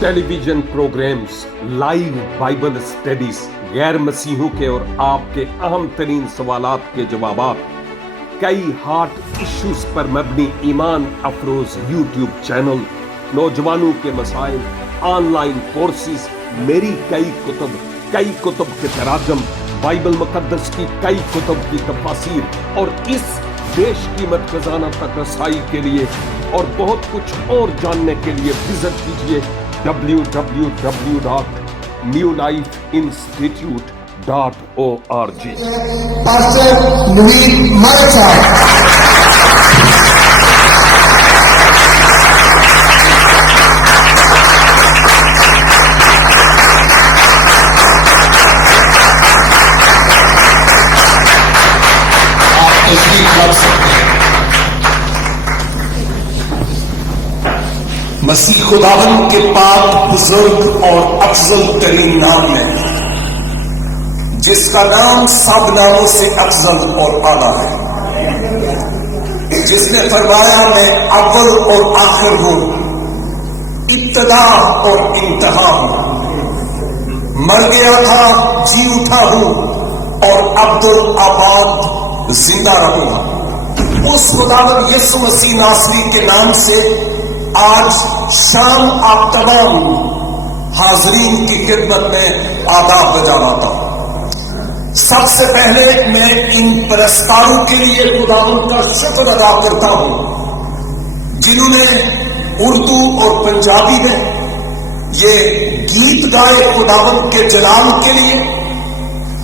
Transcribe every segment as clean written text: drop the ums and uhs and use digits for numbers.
ٹیلی vision programmes, live bible studies, غیر مسیحیوں کے اور آپ کے اہم ترین سوالات کے جوابات، کئی ہارٹ ایشوز پر مبنی ایمان افروز یوٹیوب چینل، نوجوانوں کے مسائل، آن لائن کورسز، میری کئی کتب کے تراجم، بائبل مقدس کی کئی کتب کی تفاسیر اور اس بیش قیمت خزانہ تک رسائی کے لیے اور بہت کچھ اور جاننے کے لیے وزٹ کیجیے www.newlifeinstitute.org۔ پاسٹر محیط ملک صاحب، مسیح خداوند کے پاک بزرگ اور افضل ترین نام میں، جس کا نام سب ناموں سے افضل اور اعلیٰ ہے، جس نے فرمایا میں اول اور آخر ہوں، ابتدا اور انتہا ہوں، مر گیا تھا جی اٹھا ہوں اور عبدالآباد زندہ رہوں گا۔ اس خداوند یسوع مسیح ناصری کے نام سے آج شام آپ تمام حاضرین کی خدمت میں آداب بجا لاتا ہوں۔ سب سے پہلے میں ان پرستاروں کے لیے خداوند کا شکر ادا کرتا ہوں جنہوں نے اردو اور پنجابی میں یہ گیت گائے خداوند کے جلال کے لیے۔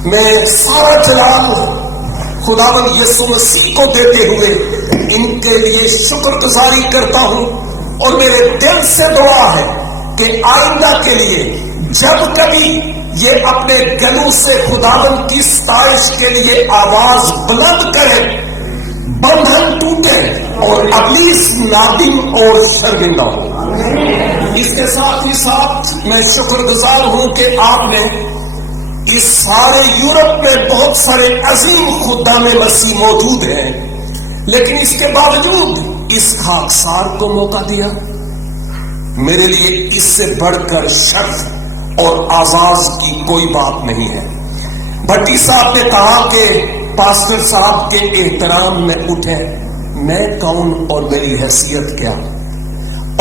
میں سارا جلال خداوند یسوع مسیح کو دیتے ہوئے ان کے لیے شکر گزاری کرتا ہوں، اور میرے دل سے دعا ہے کہ آئندہ کے لیے جب کبھی یہ اپنے گلوں سے خداوند کی ستائش کے لیے آواز بلند کرے، بندھن ٹوٹے اور ابلیس نادم اور شرمندہ ہو۔ اس کے ساتھ ہی ساتھ میں شکر گزار ہوں کہ آپ نے اس سارے یورپ میں بہت سارے عظیم خدام مسیح موجود ہیں، لیکن اس کے باوجود اس خاکسار کو موقع دیا۔ میرے لیے اس سے بڑھ کر شرف اور اعزاز کی کوئی بات نہیں ہے۔ بھٹی صاحب نے کہا کہ پاسٹر صاحب کے احترام میں اٹھے، میں کون اور میری حیثیت کیا؟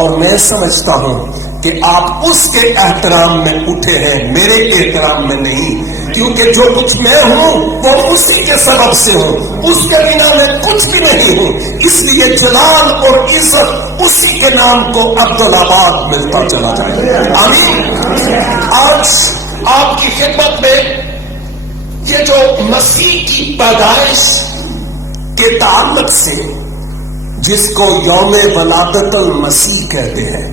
اور میں سمجھتا ہوں کہ آپ اس کے احترام میں اٹھے ہیں، میرے احترام میں نہیں، کیونکہ جو کچھ میں ہوں وہ اسی کے سبب سے ہوں، اس کے بنا میں کچھ بھی نہیں ہوں، اس لیے جلال اور عزت اسی کے نام کو عبدالآباد ملتا چلا جائے۔ آمین۔ آج آپ کی خدمت میں یہ جو مسیح کی پیدائش کے تعلق سے، جس کو یوم ولادت المسیح کہتے ہیں،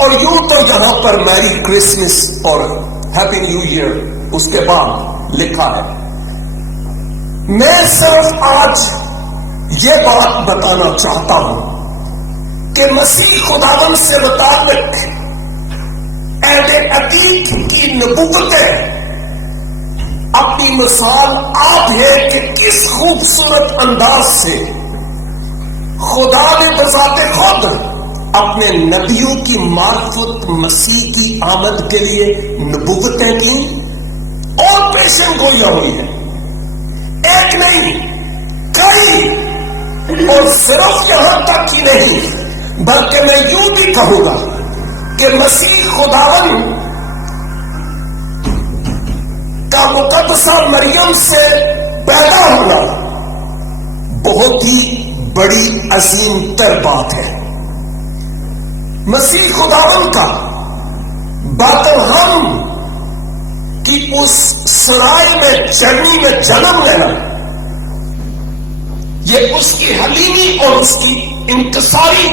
اور یوں تو یہاں پر میری کرسمس اور ہیپی نیو ایئر اس کے بعد لکھا ہے، میں صرف آج یہ بات بتانا چاہتا ہوں کہ مسیح خداوند سے متعلق عہد عتیق کی نبوتیں اپنی مثال آپ ہے کہ کس خوبصورت انداز سے خدا نے بذات خود اپنے نبیوں کی معرفت مسیح کی آمد کے لیے نبوتیں کی اور پیشن گوئیاں ہوئی ہیں، ایک نہیں کئی، اور صرف یہاں تک ہی نہیں بلکہ میں یوں بھی کہوں گا کہ مسیح خداوند کا مقدسہ مریم سے پیدا ہونا بہت ہی بڑی عظیم تر بات ہے۔ مسیح خداوند کا بیتلہم کی اس سرائے میں چرنی میں جنم لینا، یہ اس کی حلیمی اور اس کی انکساری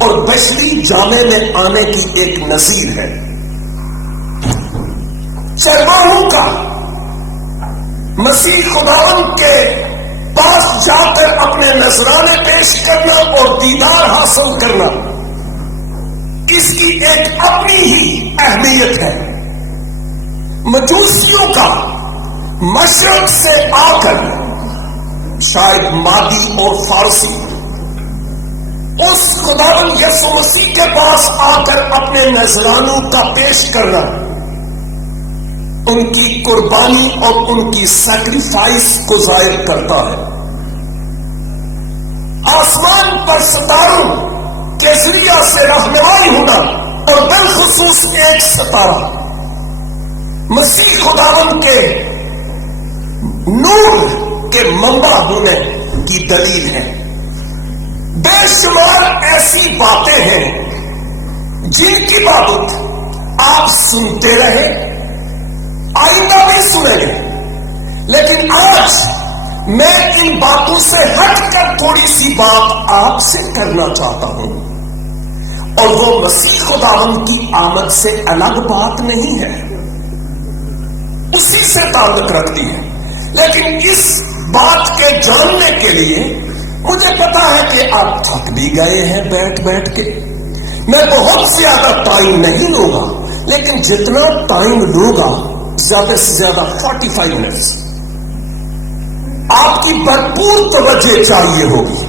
اور بشری جامے میں آنے کی ایک نظیر ہے۔ چرواہوں کا مسیح خداوند کے پاس جا کر اپنے نذرانے پیش کرنا اور دیدار حاصل کرنا، اس کی ایک اپنی ہی اہمیت ہے۔ مجوسیوں کا مشرق سے آ کر شاید مادی اور فارسی اس خداوند یسوع مسیح کے پاس آ کر اپنے نذرانوں کا پیش کرنا، ان کی قربانی اور ان کی سیکریفائس کو ظاہر کرتا ہے۔ آسمان پر ستاروں کے ذریعہ سے رہنمائی ہونا، اور بالخصوص ایک ستارہ مسیح خداوند کے نور کے منبع ہونے کی دلیل ہے۔ بے شمار ایسی باتیں ہیں جن کی بابت آپ سنتے رہے، آئندہ بھی سنیں گے، لیکن آج میں ان باتوں سے ہٹ کر تھوڑی سی بات آپ سے کرنا چاہتا ہوں، اور وہ مسیح خداوند کی آمد سے الگ بات نہیں ہے، اسی سے تعلق رکھتی ہے۔ لیکن اس بات کے جاننے کے لیے مجھے پتا ہے کہ آپ تھک بھی گئے ہیں بیٹھ بیٹھ کے۔ میں بہت زیادہ ٹائم نہیں لوں گا، لیکن جتنا ٹائم لوں گا زیادہ سے زیادہ 45 منٹس آپ کی بھرپور توجہ چاہیے ہوگی۔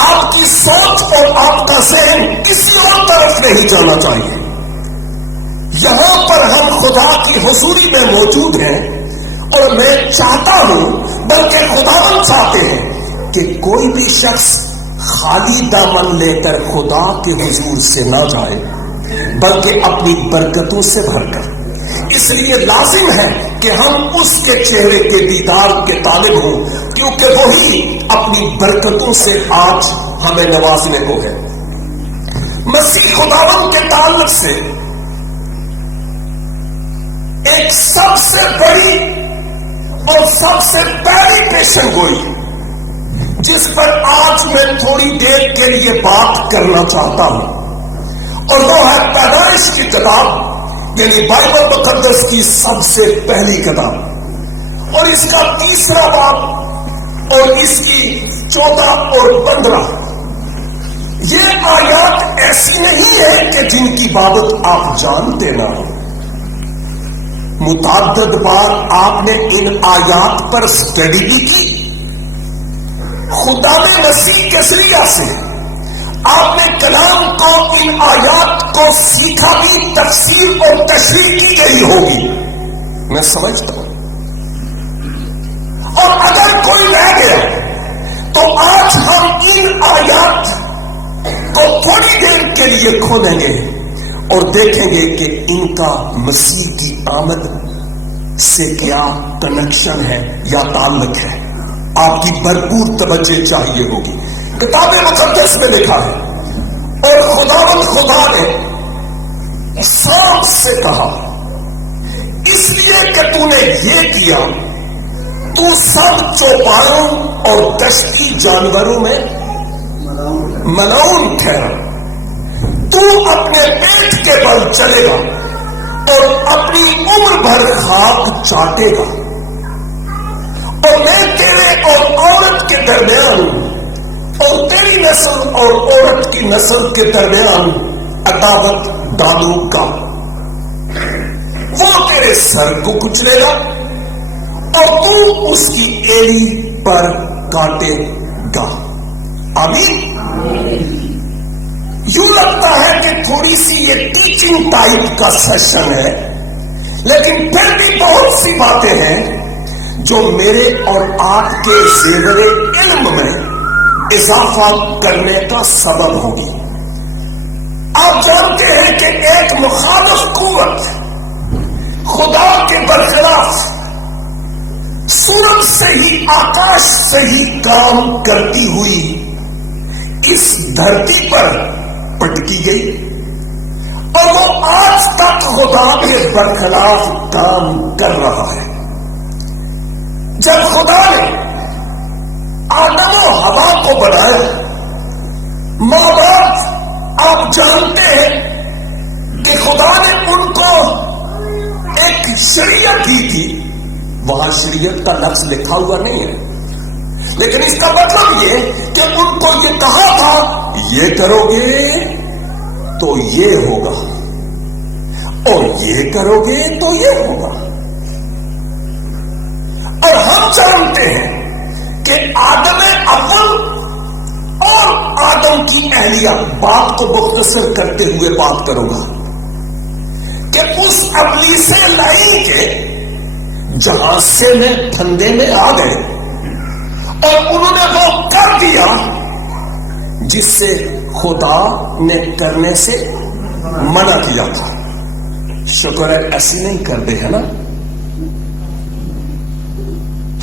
آپ کی سوچ اور آپ کا ذہن کسی اور طرف نہیں جانا چاہیے۔ یہاں پر ہم خدا کی حضوری میں موجود ہیں، اور میں چاہتا ہوں، بلکہ خداوند چاہتے ہیں کہ کوئی بھی شخص خالی دامن لے کر خدا کے حضور سے نہ جائے، بلکہ اپنی برکتوں سے بھر کر۔ اس لیے لازم ہے کہ ہم اس کے چہرے کے دیدار کے طالب ہوں، کیونکہ وہی اپنی برکتوں سے آج ہمیں نوازنے کو ہے۔ مسیح خداوند کے تعلق سے ایک سب سے بڑی اور سب سے پہلی پیشن گوئی جس پر آج میں تھوڑی دیر کے لیے بات کرنا چاہتا ہوں، اور وہ ہے پیدائش کی کتاب، یعنی بائبل مقدس کی سب سے پہلی کتاب، اور اس کا 3 باب اور اس کی 14 اور 15۔ یہ آیات ایسی نہیں ہے کہ جن کی بابت آپ جانتے نہ ہو۔ متعدد بار آپ نے ان آیات پر اسٹڈی بھی کی۔ خدا نے مسیح کے ذریعہ سے آپ نے کلام کو، ان آیات کو سیکھا بھی، تفسیر اور تشریح کی گئی ہوگی، میں سمجھتا ہوں۔ اور اگر کوئی رہ گیا تو آج ہم ان آیات کو تھوڑی دیر کے لیے کھولیں گے اور دیکھیں گے کہ ان کا مسیح کی آمد سے کیا کنیکشن ہے یا تعلق ہے۔ آپ کی بھرپور توجہ چاہیے ہوگی۔ کتاب مقدس میں لکھا ہے، اور خداوند خدا نے سانپ سے کہا، اس لیے کہ تو نے یہ کیا، تو سب چوپایوں اور دشتی جانوروں میں ملعون ٹھہرا، تو اپنے پیٹ کے بل چلے گا اور اپنی عمر بھر خاک چاٹے گا، اور میں تیرے اور عورت کے درمیان اور تیری نسل اور عورت کی نسل کے درمیان عداوت ڈالوں گا، وہ تیرے سر کو کچلے گا اور تو اس کی ایڑی پر کاٹے گا۔ آمین۔ یوں لگتا ہے کہ تھوڑی سی یہ ٹیچنگ ٹائپ کا سیشن ہے، لیکن پھر بھی بہت سی باتیں ہیں جو میرے اور آپ کے زیور علم میں اضافہ کرنے کا سبب ہوگی۔ آپ جانتے ہیں کہ ایک مخالف قوت خدا کے برخلاف سورج سے ہی، آکاش سے ہی کام کرتی ہوئی اس دھرتی پر پٹکی گئی، اور وہ آج تک خدا کے برخلاف کام کر رہا ہے۔ جب خدا نے آدم و حوا کو بنایا، ماں باپ آپ جانتے ہیں کہ خدا نے ان کو ایک شریعت دی تھی۔ وہاں شریعت کا لفظ لکھا ہوا نہیں ہے، لیکن اس کا مطلب یہ کہ ان کو یہ کہا تھا، یہ کرو گے تو یہ ہوگا، اور یہ کرو گے تو یہ ہوگا۔ اور ہم جانتے ہیں کہ آدم اول اور آدم کی اہلیہ بات کو مختصر کرتے ہوئے بات کروں گا کہ اس ابلیس لعین کے جہاز سے میں پھندے میں آ گئے اور انہوں نے وہ کر دیا جس سے خدا نے کرنے سے منع کیا تھا. شکر ہے ایسی نہیں کرتے ہیں نا,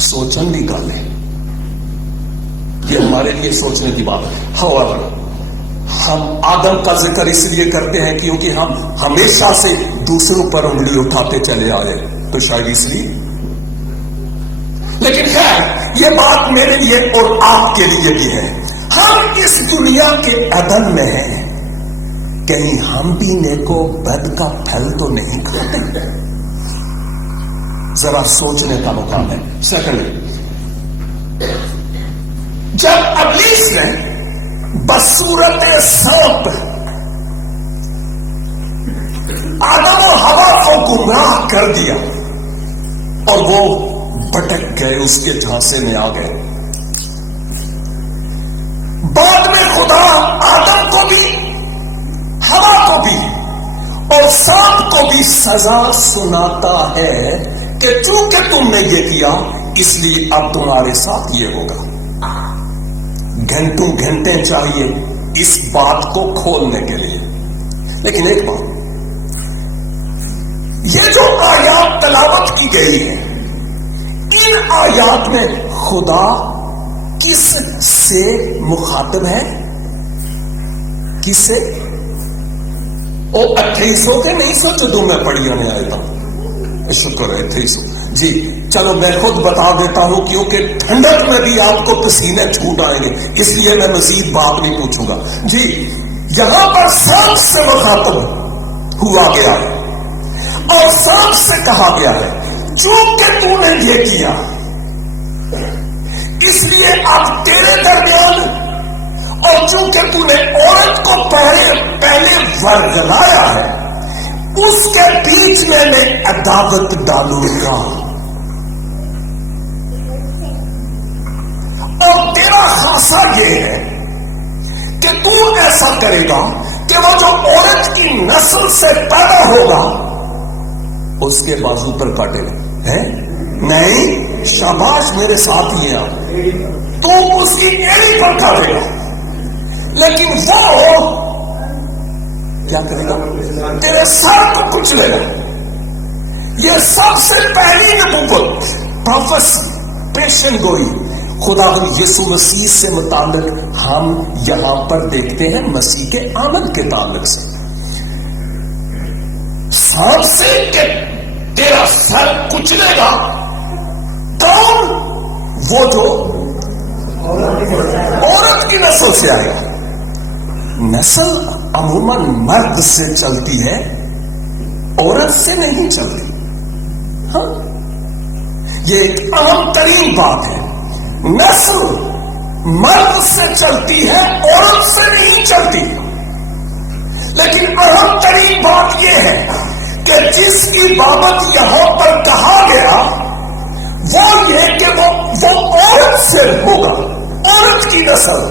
سوچن بھی گل ہے, یہ ہمارے لیے سوچنے کی بات ہے. However, ہم آدم کا ذکر اس لیے کرتے ہیں کیونکہ ہم ہمیشہ سے دوسروں پر انگلی اٹھاتے چلے آئے, تو شاید اس لیے. لیکن خیر, یہ بات میرے لیے اور آپ کے لیے بھی ہے. ہم اس دنیا کے عدن میں ہیں, کہیں ہم بھی نیکو بد کا پھل تو نہیں کھاتے؟ ذرا سوچنے کا مقام ہے. سیکنڈ, جب ابلیس نے بصورت سانپ آدم و حوا کو گمراہ کر دیا اور وہ بھٹک گئے, اس کے جھانسے میں آ گئے. بعد میں خدا آدم کو بھی, حوا کو بھی اور سانپ کو بھی سزا سناتا ہے کہ چونکہ تم نے یہ کیا اس لیے اب تمہارے ساتھ یہ ہوگا. گھنٹوں گھنٹے چاہیے اس بات کو کھولنے کے لیے. لیکن ایک بات, یہ جو آیات تلاوت کی گئی ہے, ان آیات میں خدا کس سے مخاطب ہے؟ کس سے؟ او 2800 کے نہیں سوچو جو میں پڑھی ہونے آیا تھا. شکر ہے 2800. جی چلو میں خود بتا دیتا ہوں کیونکہ ٹھنڈک میں بھی آپ کو پسینے چھوٹ آئیں گے, اس لیے میں مزید بات نہیں پوچھوں گا. جی یہاں پر سانپ سے مخاطب ہوا گیا ہے اور سانپ سے کہا گیا ہے چونکہ تو نے یہ کیا اس لیے اب تیرے درمیان, اور چونکہ تو نے عورت کو پہلے ورگلایا ہے, اس کے بیچ میں عداوت ڈالوں گا اور تیرا خاصا یہ ہے کہ تو ایسا کرے گا کہ وہ جو عورت کی نسل سے پیدا ہوگا اس کے بازو پر کاٹے گا. ہے نہیں, شاباش میرے ساتھ ہی ہیں, تو اس کی ایڑی پر کاٹے گا. لیکن وہ کیا کرے گا؟ تیرے سر کو کچلے گا. یہ سب سے پہلی نبوت, پروفیسی, پیشن گوئی خدا یسوع مسیح سے متعلق ہم یہاں پر دیکھتے ہیں مسیح کے آمد کے تعلق سے. سانپ سے کہ تیرا سر کچلے گا, کون؟ وہ جو عورت کی نسل سے آئے گا. نسل عموماً مرد سے چلتی ہے, عورت سے نہیں چلتی. ہاں یہ ایک اہم ترین بات ہے. نسل مرد سے چلتی ہے, عورت سے نہیں چلتی. لیکن اہم ترین بات یہ ہے کہ جس کی بابت یہاں پر کہا گیا وہ یہ کہ وہ عورت سے ہوگا, عورت کی نسل.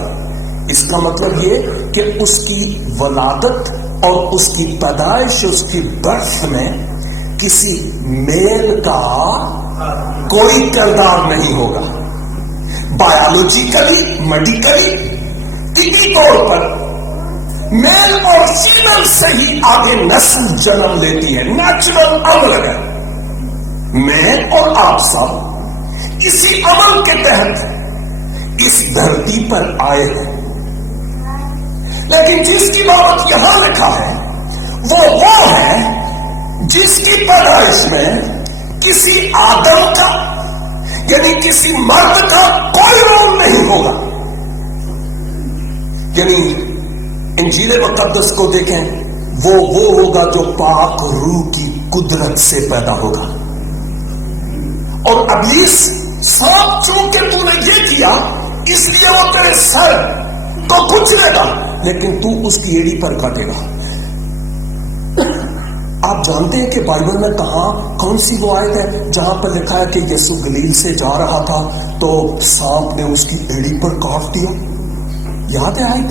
اس کا مطلب یہ کہ اس کی ولادت اور اس کی پیدائش, اس کی برف میں کسی میل کا کوئی کردار نہیں ہوگا. بایولوجیکلی, میڈیکلی, طبی طور پر میل اور فیمل سے ہی آگے نسل جنم لیتی ہے. نیچرل عمل ہے. میں اور آپ سب اسی عمل کے تحت اس دھرتی پر آئے ہیں. لیکن جس کی بات یہاں لکھا ہے وہ ہے جس کی پیدائش میں کسی آدم کا یعنی کسی مرد کا کوئی رول نہیں ہوگا. یعنی انجیل مقدس کو دیکھیں, وہ ہوگا جو پاک روح کی قدرت سے پیدا ہوگا. اور ابلیس, سانپ چونکہ تو نے یہ کیا اس لیے وہ تیرے سر کو کچلے گا, لیکن تو اس کی ایڑی پر کاٹے گا. آپ جانتے ہیں کہ بائبل میں کہاں کون سی وہ آیت ہے جہاں پر لکھا ہے کہ یسوع گلیل سے جا رہا تھا تو سانپ نے اس کی ایڑی پر کاٹ دیا؟ یاد ہے آیت؟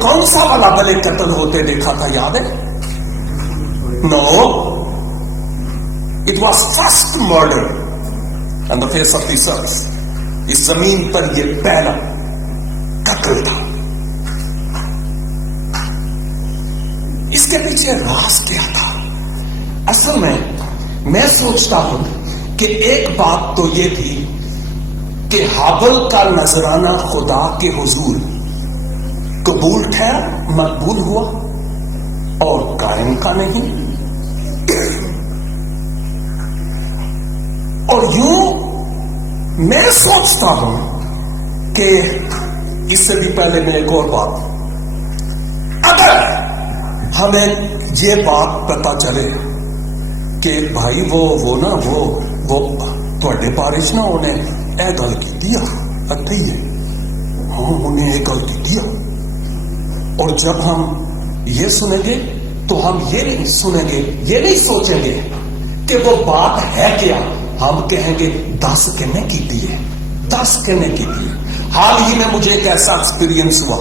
کون سا والا بلے قتل ہوتے دیکھا تھا، یاد ہے؟ No, it was first murder on the face of this earth. اس زمین پر یہ پہلا قتل تھا. اس کے پیچھے راز کیا تھا؟ اصل میں سوچتا ہوں کہ ایک بات تو یہ تھی کہ ہابل کا نذرانہ خدا کے حضور قبول ٹھہرا، مقبول ہوا، اور قائم کا نہیں. اور یوں میں سوچتا ہوں کہ اس سے بھی پہلے میں ایک اور بات، اگر ہمیں یہ بات پتا چلے کہ بھائی وہ تھوڑے بارے نہ انہیں اے گل کی اتھی ہے، ہاں انہیں یہ گل کی، اور جب ہم یہ سنیں گے تو ہم یہ نہیں سنیں گے، یہ نہیں سوچیں گے کہ وہ بات ہے کیا، ہم کہیں گے 10 کنے کی ہے، 10 کنے کی ہے. حال ہی میں مجھے ایک ایسا ایکسپیرینس ہوا،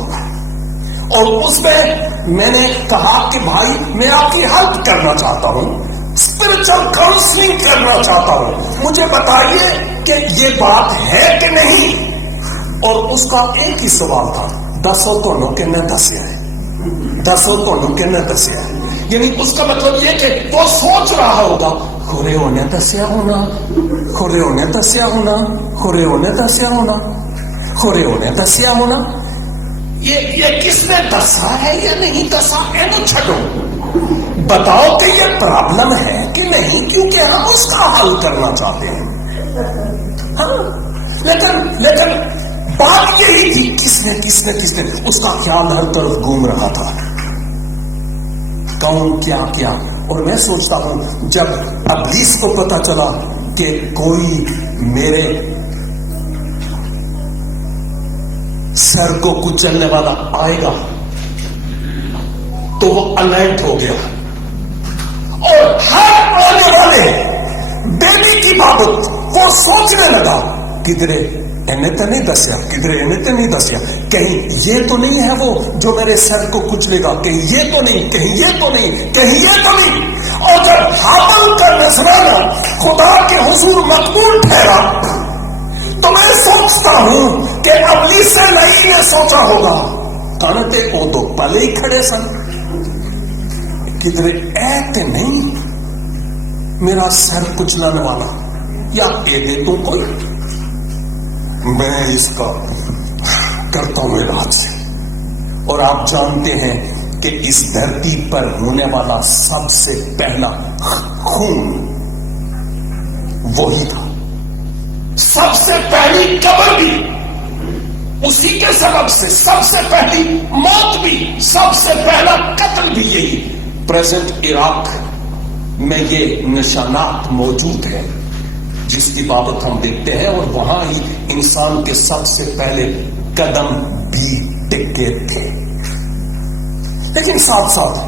اور اس میں نے کہا کہ بھائی میں آپ کی ہیلپ کرنا چاہتا ہوں، اسپرچل کاؤنسلنگ کرنا چاہتا ہوں، مجھے بتائیے کہ یہ بات ہے کہ نہیں. اور اس کا ایک ہی سوال تھا، 10 تونوں کے نے دسیا ہے، 10 تونوں کے نے دسیا ہے. یعنی اس کا مطلب یہ کہ وہ سوچ رہا ہوگا خورے ہونے دسیا ہونا، خورے ہونے دسیا ہونا، خورے ہونے دسیا ہونا، خورے ہونے دسیا ہونا. یہ کس نے دسا ہے یا نہیں دسا، اینو چھڈو، بتاؤ کہ یہ پرابلم ہے کہ نہیں، کیونکہ ہم اس کا حل کرنا چاہتے ہیں. ہاں لیکن بات یہی تھی، کس نے اس کا خیال ہر طرف گھوم رہا تھا، کون کیا. اور میں سوچتا ہوں جب ابلیس کو پتا چلا کہ کوئی میرے سر کو کچلنے والا آئے گا تو وہ الرٹ ہو گیا، اور ہر آنے والے بیبی کی بابت وہ سوچنے لگا کدھرے انہیں تو نہیں دسیا، کدھرے انہیں تو نہیں دسیا، کہیں یہ تو نہیں ہے وہ جو میرے سر کو کچلے گا، کہیں یہ تو نہیں، کہیں یہ تو نہیں، کہیں یہ تو نہیں. اور جب ہابل کا نذرانہ خدا کے حضور مقبول ٹھہرا تو میں سوچتا ہوں کہ ابلیس نہیں نے سوچا ہوگا، کانتے او تو پلے ہی کھڑے سن، کدھرے ایتے نہیں میرا سر کچلانے والا، یا اے دے تو کوئی. میں اس کا کرتا ہوں علاج سے. اور آپ جانتے ہیں کہ اس دھرتی پر ہونے والا سب سے پہلا خون وہی تھا، سب سے پہلی قبر بھی اسی کے سبب سے، سب سے پہلی موت بھی، سب سے پہلا قتل بھی یہی. پریزنٹ عراق میں یہ نشانات موجود ہیں جس کی بابت ہم دیکھتے ہیں، اور وہاں ہی انسان کے سب سے پہلے قدم بھی ٹکے تھے. لیکن ساتھ ساتھ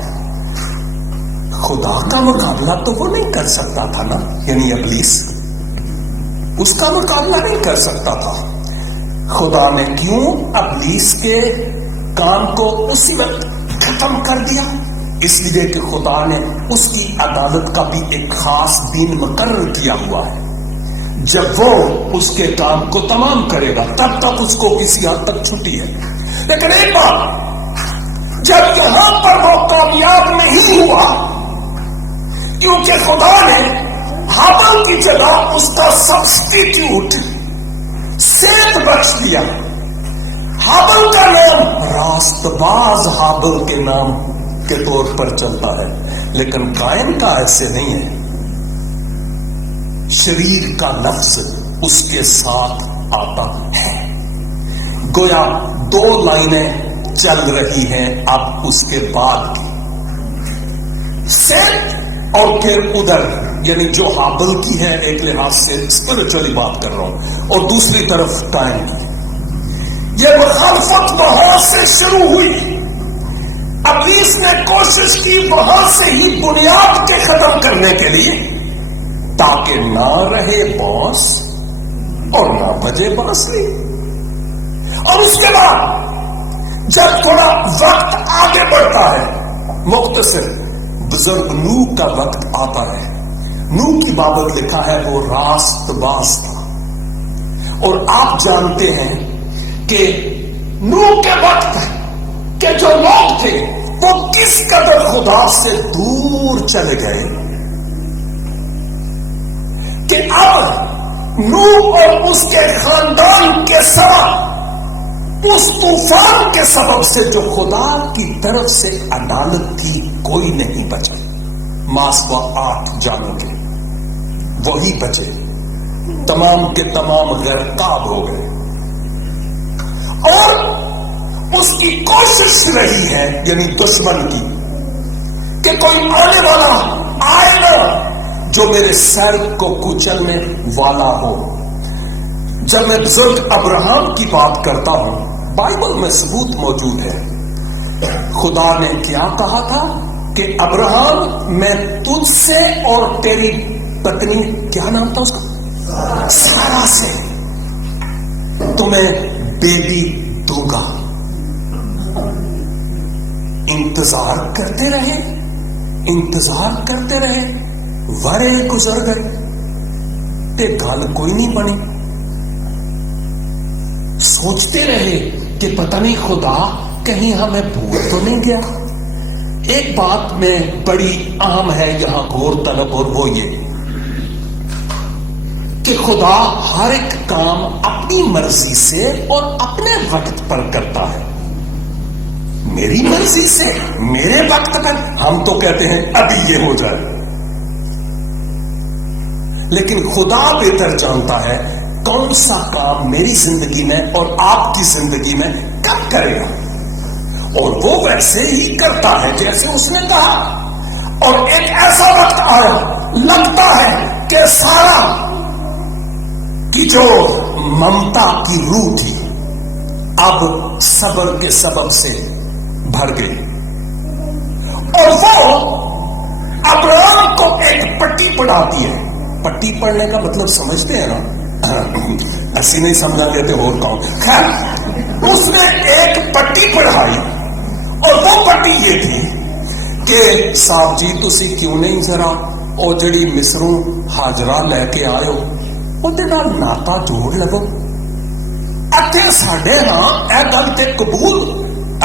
خدا کا مقابلہ تو وہ نہیں کر سکتا تھا نا، یعنی ابلیس اس کا مقابلہ نہیں کر سکتا تھا. خدا نے کیوں ابلیس کے کام کو اسی وقت ختم کر دیا؟ اس لیے کہ خدا نے اس کی عدالت کا بھی ایک خاص دن مقرر کیا ہوا ہے. جب وہ اس کے کام کو تمام کرے گا تب تک اس کو کسی حد تک چھٹی ہے. لیکن ایک بات، جب یہاں پر وہ کامیاب نہیں ہوا کیونکہ خدا نے ہابل کی جگہ اس کا سبسٹیٹیوٹ سیت بخش دیا. ہابل کا نام راست باز ہابل کے نام کے طور پر چلتا ہے، لیکن قائم کا ایسے نہیں ہے. شریر کا لفظ اس کے ساتھ آتا ہے. گویا 2 لائنیں چل رہی ہیں اب اس کے بعد کی، سیت اور پھر ادھر، یعنی جو ہابل کی ہے ایک لحاظ سے اسپرچولی بات کر رہا ہوں، اور دوسری طرف ٹائم کی. یہ مخالفت وہاں سے شروع ہوئی. ابلیس نے کوشش کی وہاں سے ہی بنیاد کے ختم کرنے کے لیے، تاکہ نہ رہے بانس اور نہ بجے بانسری. اور اس کے بعد جب تھوڑا وقت آگے بڑھتا ہے، مختصر بزرگ نوح کا وقت آتا ہے، نوح کی بابت لکھا ہے وہ راست باز تھا، اور آپ جانتے ہیں کہ نوح کے وقت کے جو لوگ تھے وہ کس قدر خدا سے دور چلے گئے کہ اب نوح اور اس کے خاندان کے سبب، اس طوفان کے سبب سے جو خدا کی طرف سے عدالت تھی، کوئی نہیں بچا۔ ماسوا 8 جانوں کے وہی بچے، تمام کے تمام غرقاب ہو گئے۔ اور اس کی کوشش رہی ہے، یعنی دشمن کی، کہ کوئی آنے والا آئے گا جو میرے سر کو کچلنے والا ہو۔ جب میں بزرگ ابراہم کی بات کرتا ہوں، بائبل میں ثبوت موجود ہے۔ خدا نے کیا کہا تھا کہ ابراہم میں تجھ سے اور تیری پتنی، کیا نام تھا اس کا، سارا سے تمہیں بیٹی دوں گا۔ انتظار کرتے رہے، انتظار کرتے رہے، ورے گزر گئے تے گل کوئی نہیں بنی۔ سوچتے رہے کہ پتہ نہیں خدا کہیں ہمیں بھول تو نہیں گیا۔ ایک بات میں بڑی اہم ہے یہاں غور طلب، اور وہ یہ کہ خدا ہر ایک کام اپنی مرضی سے اور اپنے وقت پر کرتا ہے۔ میری مرضی سے، میرے وقت پر، ہم تو کہتے ہیں ابھی یہ ہو جائے، لیکن خدا بہتر جانتا ہے کون سا کام میری زندگی میں اور آپ کی زندگی میں کب کرے گا، اور وہ ویسے ہی کرتا ہے جیسے اس نے کہا۔ اور ایک ایسا وقت آیا، لگتا ہے کہ سارا کی جو ممتا کی روح تھی اب صبر کے سبب سے بھر گئی، اور وہ ابراہم کو ایک پٹی پڑھاتی ہے۔ پٹی پڑھنے کا مطلب سمجھتے ہیں نا، ایسی نہیں سمجھا لیتے اور کون، خیر اس نے ایک پٹی پڑھائی، اور وہ پٹی یہ تھی کہ صاحب جی تسی کیوں نہیں ذرا او جڑی مصروں ہاجرہ لے کے آئے ہو ਉਹਦੇ ਨਾਲ ਨਾਤਾ ਜੋੜ ਲਵੋ। ਇੱਥੇ ਸਾਡੇ ਹਾਂ ਇਹ ਗੱਲ ਤੇ ਕਬੂਲ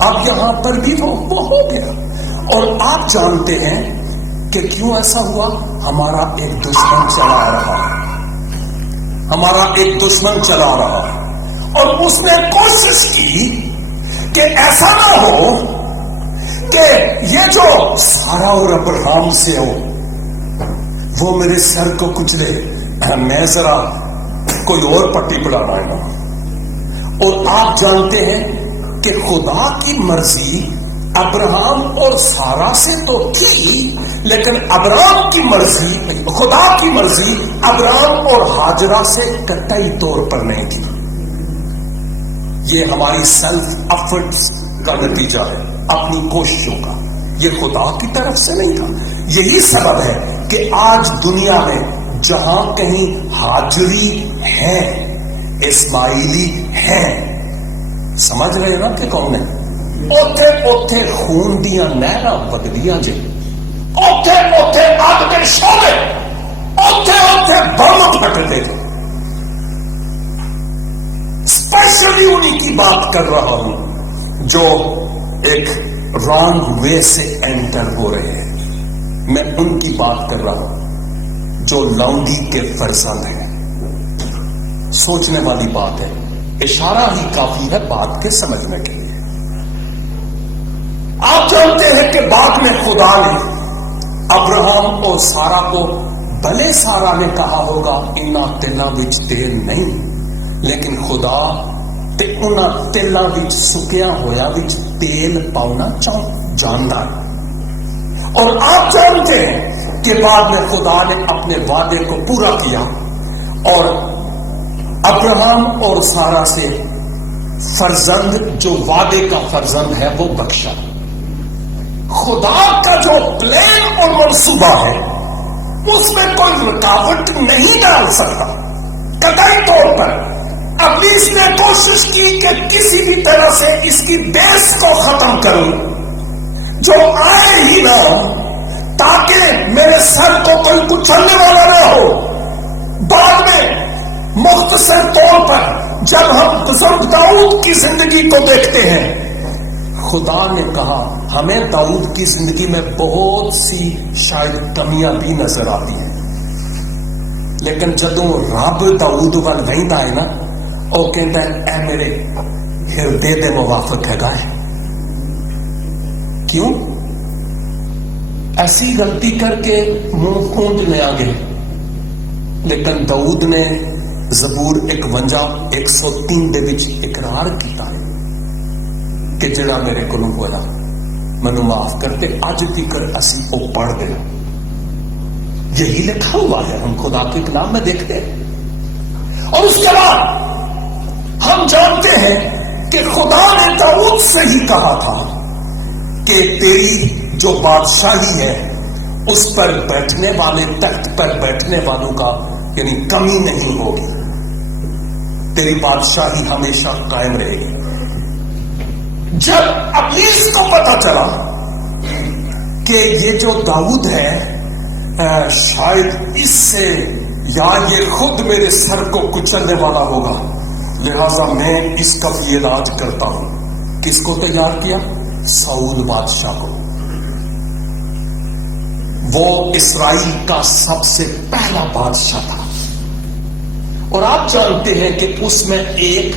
اب یہاں پر بھی وہ ہو گیا. اور آپ جانتے ہیں کہ کیوں ایسا ہوا؟ ہمارا ایک دشمن چلا رہا ہے، ہمارا ایک دشمن چلا رہا ہے، اور اس نے کوشش کی کہ ایسا نہ ہو کہ یہ جو سارا اور ابراہم سے ہو وہ میرے سر کو کچلے، میں ذرا کوئی اور پٹی پڑانا ہے. اور آپ جانتے ہیں کہ خدا کی مرضی ابراہم اور سارا سے تو تھی، لیکن ابراہم کی مرضی، خدا کی مرضی ابراہم اور ہاجرہ سے قطعی طور پر نہیں تھی. یہ ہماری سیلف ایفرٹس کا نتیجہ ہے، اپنی کوششوں کا. یہ خدا کی طرف سے نہیں تھا. یہی سبب ہے کہ آج دنیا میں جہاں کہیں ہاجری ہے، اسماعیلی ہے، سمجھ رہے نا کہ کون ہے؟ اوتھے اوتھے خون دیا نہرا بدلیاں جی، اوتھے اوتھے آگ کے شعلے، اوتھے اوتھے بم پھٹتے تھے. اسپیشلی انہی کی بات کر رہا ہوں جو ایک رانگ وے سے انٹر ہو رہے ہیں. میں ان کی بات کر رہا ہوں جو لونڈی کے فرزند ہیں. سوچنے والی بات ہے، اشارہ ہی کافی ہے بات کے سمجھنے کے لیے. آپ جانتے ہیں کہ بعد میں خدا نے ابراہم اور سارا کو، بھلے سارا نے کہا ہوگا انہاں تلاں وچ تیل نہیں، لیکن خدا تے انہاں تلاں وچ سکیا ہویا وچ تیل پاؤنا جاندا ہے. اور آپ جانتے ہیں کہ بعد میں خدا نے اپنے وعدے کو پورا کیا اور ابراہم اور سارا سے فرزند، جو وعدے کا فرزند ہے، وہ بخشا. خدا کا جو پلان اور منصوبہ ہے اس میں کوئی رکاوٹ نہیں ڈال سکتا قطعی طور پر. ابلیس نے کوشش کی کہ کسی بھی طرح سے اس کی بیس کو ختم کروں، جو آئے ہی نہ تاکہ میرے سر کو کوئی کچلنے والا نہ ہو. بعد میں مختصر طور پر جب ہم بزرگ داؤد کی زندگی کو دیکھتے ہیں، خدا نے کہا ہمیں داؤد کی زندگی میں بہت سی شاید کمیاں بھی نظر آتی ہیں، لیکن جدوں رب داؤد وال ویندا ہے نا، وہ کہتا ہے اے میرے ہردے دے موافق ہے گائے. کیوں؟ ایسی غلطی کر کے منہ کھونجنے آگے. لیکن داؤد نے زبور 51:103 دے وچ اقرار کیتا ہے کہ جڑا میرے کو ہویا منو معاف کرتے. اج تک اسی وہ پڑھ دے، یہی لکھا ہوا ہے، ہم خدا کے کلام میں دیکھتے ہیں. اور اس کے بعد ہم جانتے ہیں کہ خدا نے داؤد سے ہی کہا تھا کہ تیری جو بادشاہی ہے اس پر بیٹھنے والے، تخت پر بیٹھنے والوں کا یعنی کمی نہیں ہوگی، تیری بادشاہی ہمیشہ قائم رہے گی. جب ابلیس کو پتا چلا کہ یہ جو داؤد ہے شاید اس سے یا یہ خود میرے سر کو کچلنے والا ہوگا، لہذا میں اس کا بھی علاج کرتا ہوں. کس کو تیار کیا؟ ساؤل بادشاہ کو. وہ اسرائیل کا سب سے پہلا بادشاہ تھا، اور آپ جانتے ہیں کہ اس میں ایک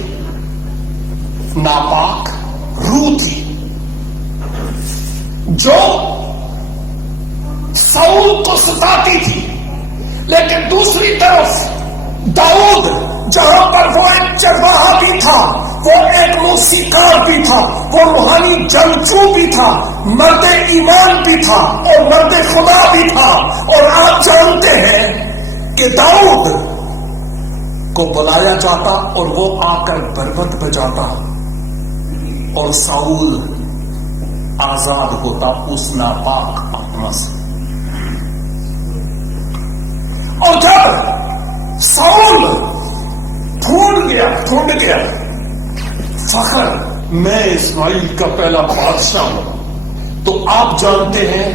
ناپاک روح تھی جو ساؤل کو ستاتی تھی. لیکن دوسری طرف داؤد جہاں پر وہ ایک چرواہا بھی تھا، وہ ایک موسیقار بھی تھا، وہ روحانی جنگجو بھی تھا، مرد ایمان بھی تھا اور مرد خدا بھی تھا. اور آپ جانتے ہیں کہ داؤد کو بلایا جاتا اور وہ آ کر بربت بجاتا اور ساؤل آزاد ہوتا اس ناپاک آتما سے. اور جب ساؤل ڈھونڈ گیا فخر میں اسرائیل کا پہلا بادشاہ ہوں، تو آپ جانتے ہیں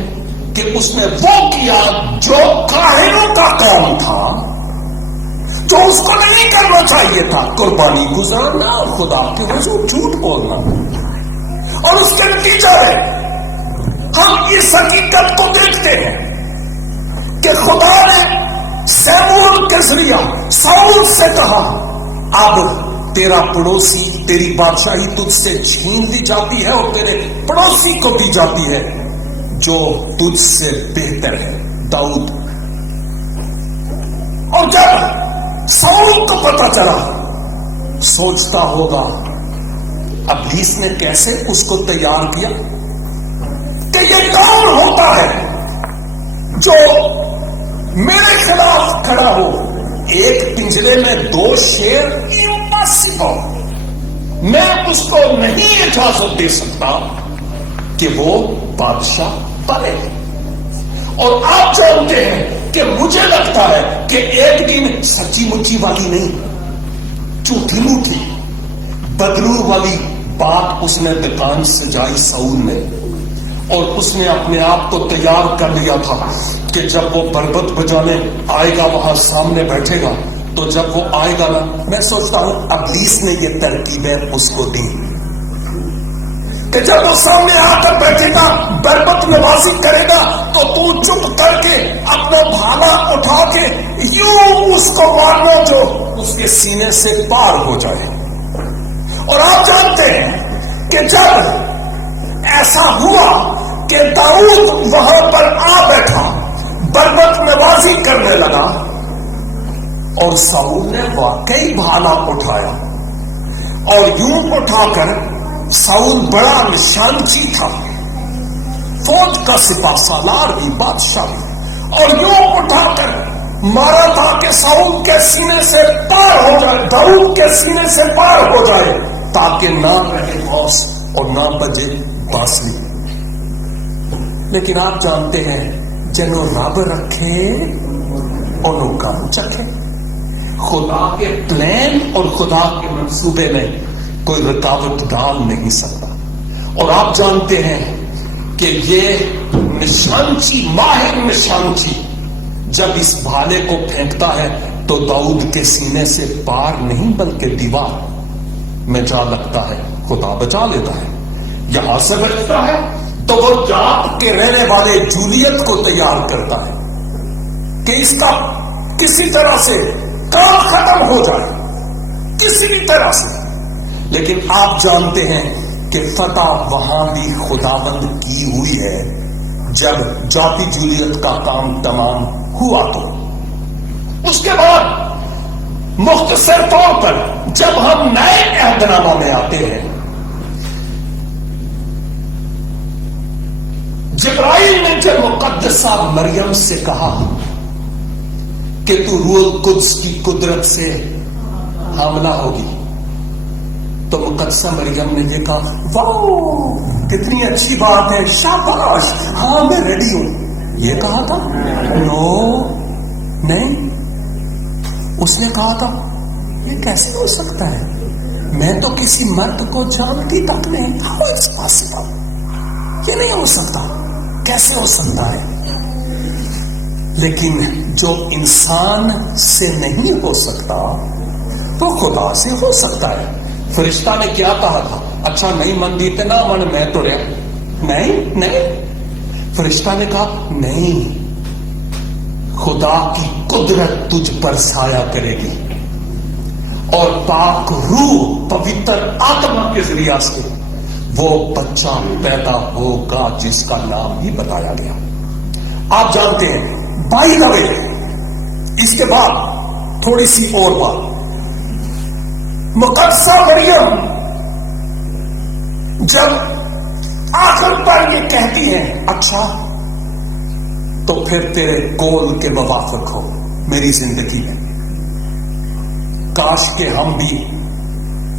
کہ اس نے وہ کیا جو کاہنوں کا کام تھا، جو اس کو نہیں کرنا چاہیے تھا، قربانی گزارنا اور خدا کے حضور جھوٹ بولنا. اور اس کے نتیجے میں ہم اس حقیقت کو دیکھتے ہیں کہ خدا نے سیموئیل کے ذریعہ ساؤل سے کہا اب تیرا پڑوسی، تیری بادشاہی تجھ سے چھین لی جاتی ہے اور تیرے پڑوسی کو دی جاتی ہے جو تجھ سے بہتر ہے، داؤد۔ اور جب ساؤل کو پتا چلا، سوچتا ہوگا ابلیس نے کیسے اس کو تیار کیا کہ یہ کون ہوتا ہے جو میرے خلاف کھڑا ہو، ایک پنجرے میں 2 شیر، امپاسبل، میں اس کو نہیں اجازت دے سکتا کہ وہ بادشاہ بنے۔ اور آپ جانتے ہیں کہ مجھے لگتا ہے کہ ایک دن سچی مچی والی نہیں، جھوٹی موٹی بدلو والی بات اس نے دکان سجائی ساؤل نے، اور اس نے اپنے آپ کو تیار کر لیا تھا کہ جب وہ بربت بجانے آئے گا، وہاں سامنے بیٹھے گا، تو جب وہ آئے گا نا، میں سوچتا ہوں ابلیس نے یہ ترکیبیں اس کو دی کہ جب وہ سامنے آ کر بیٹھے گا، بربت نوازی کرے گا، تو تو چپ کر کے اپنا بھالا اٹھا کے یوں اس کو مارنا جو اس کے سینے سے پار ہو جائے۔ اور آپ جانتے ہیں کہ جب ایسا ہوا کہ داؤد وہاں پر آ بیٹھا، بربت نوازی کرنے لگا، اور ساؤل نے واقعی بھالا اٹھایا، اور یوں اٹھا کر ساؤل بڑا نشانچی تھا، فوج کا سپاہ سالار بھی، بادشاہ بھی، اور یوں اٹھا کر مارا تھا کہ ساؤل کے سینے سے پار ہو جائے، داؤد کے سینے سے پار ہو جائے، تاکہ نہ رہے ہوش اور نہ بجے بانسری۔ لیکن آپ جانتے ہیں جنوں رب رکھے انہوں کام چکھے۔ خدا کے پلان اور خدا کے منصوبے میں کوئی رکاوٹ ڈال نہیں سکتا۔ اور آپ جانتے ہیں کہ یہ نشانچی، ماہر نشانچی، جب اس بھالے کو پھینکتا ہے تو داؤد کے سینے سے پار نہیں بلکہ دیوار میں جا لگتا ہے، خدا بچا لیتا ہے۔ یہاں سے بچتا ہے تو وہ جات کے رہنے والے جولیت کو تیار کرتا ہے کہ اس کا کسی طرح سے کام ختم ہو جائے، کسی بھی طرح سے۔ لیکن آپ جانتے ہیں کہ فتح وہاں بھی خداوند کی ہوئی ہے۔ جب جاتی جولیت کا کام تمام ہوا تو اس کے بعد مختصر طور پر جب ہم نئے عہد نامہ میں آتے ہیں، جبرائیل نے جب مقدسہ مریم سے کہا کہ تو روح القدس کی قدرت سے حاملہ ہوگی، تو مقدسہ مریم نے یہ کہا واو کتنی اچھی بات ہے، شاباش، ہاں میں ریڈی ہوں۔ یہ کہا تھا؟ نو، نہیں، اس نے کہا تھا یہ کیسے ہو سکتا ہے، میں تو کسی مرد کو جانتی تک نہیں، ہاؤ اٹس پاسبل، یہ نہیں ہو سکتا، کیسے ہو سکتا ہے؟ لیکن جو انسان سے نہیں ہو سکتا وہ خدا سے ہو سکتا ہے۔ فرشتہ نے کیا کہا تھا؟ اچھا نہیں من دیتے نہ من، میں تو رہا نہیں، نہیں، فرشتہ نے کہا نہیں، خدا کی قدرت تجھ پر سایہ کرے گی، اور پاک روح پوتر آتما کے ذریعہ سے وہ بچہ پیدا ہوگا جس کا نام ہی بتایا گیا۔ آپ جانتے ہیں بائی دا وے، اس کے بعد تھوڑی سی اور بات، مقدسہ مریم جب آخر پر یہ کہتی ہیں اچھا تو پھر تیرے قول کے موافق ہو میری زندگی میں، کاش کہ ہم بھی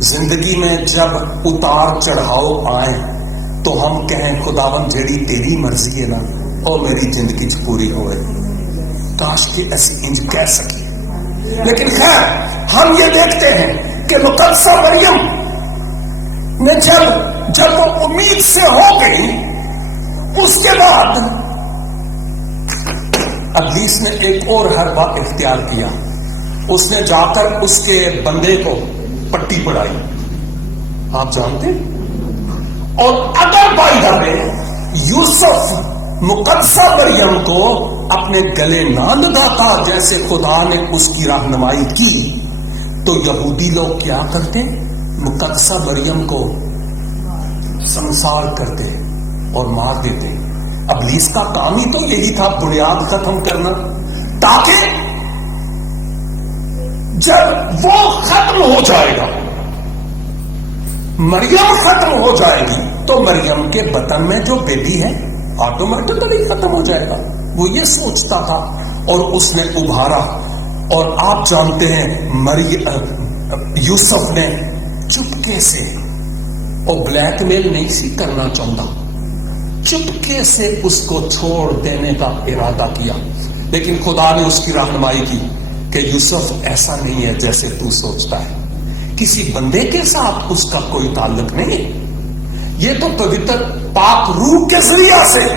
زندگی میں جب اتار چڑھاؤ آئیں تو ہم کہیں خداوند جیڑی تیری مرضی ہے نا اور میری زندگی پوری ہوئے، کاش کہ ایسی انج کہہ سکیں۔ لیکن خیر ہم یہ دیکھتے ہیں کہ مقدسہ مریم نے جب وہ امید سے ہو گئی، اس کے بعد ابلیس نے ایک اور حربہ اختیار کیا، اس نے جا کر اس کے بندے کو پٹی پڑھائی، آپ جانتے، اور اگر باہر میں یوسف مقدسہ مریم کو اپنے گلے نہ لگاتا جیسے خدا نے اس کی رہنمائی کی، تو یہودی لوگ کیا کرتے؟ مقدسہ مریم کو سنسار کرتے اور مار دیتے۔ ابلیس کا کام ہی تو یہی تھا، بنیاد ختم کرنا، تاکہ جب وہ ختم ہو جائے گا، مریم ختم ہو جائے گی، تو مریم کے بطن میں جو بیبی ہے آٹومیٹکلی ختم ہو جائے گا۔ وہ یہ سوچتا تھا اور اس نے ابھارا۔ اور آپ جانتے ہیں یوسف نے چپکے سے، اور بلیک میل نہیں سی کرنا چاہتا، چپکے سے اس کو چھوڑ دینے کا ارادہ کیا، لیکن خدا نے اس کی رہنمائی کی کہ یوسف ایسا نہیں ہے جیسے تو سوچتا ہے، کسی بندے کے ساتھ اس کا کوئی تعلق نہیں، یہ تو پوتر پاک روح کے ذریعہ سے،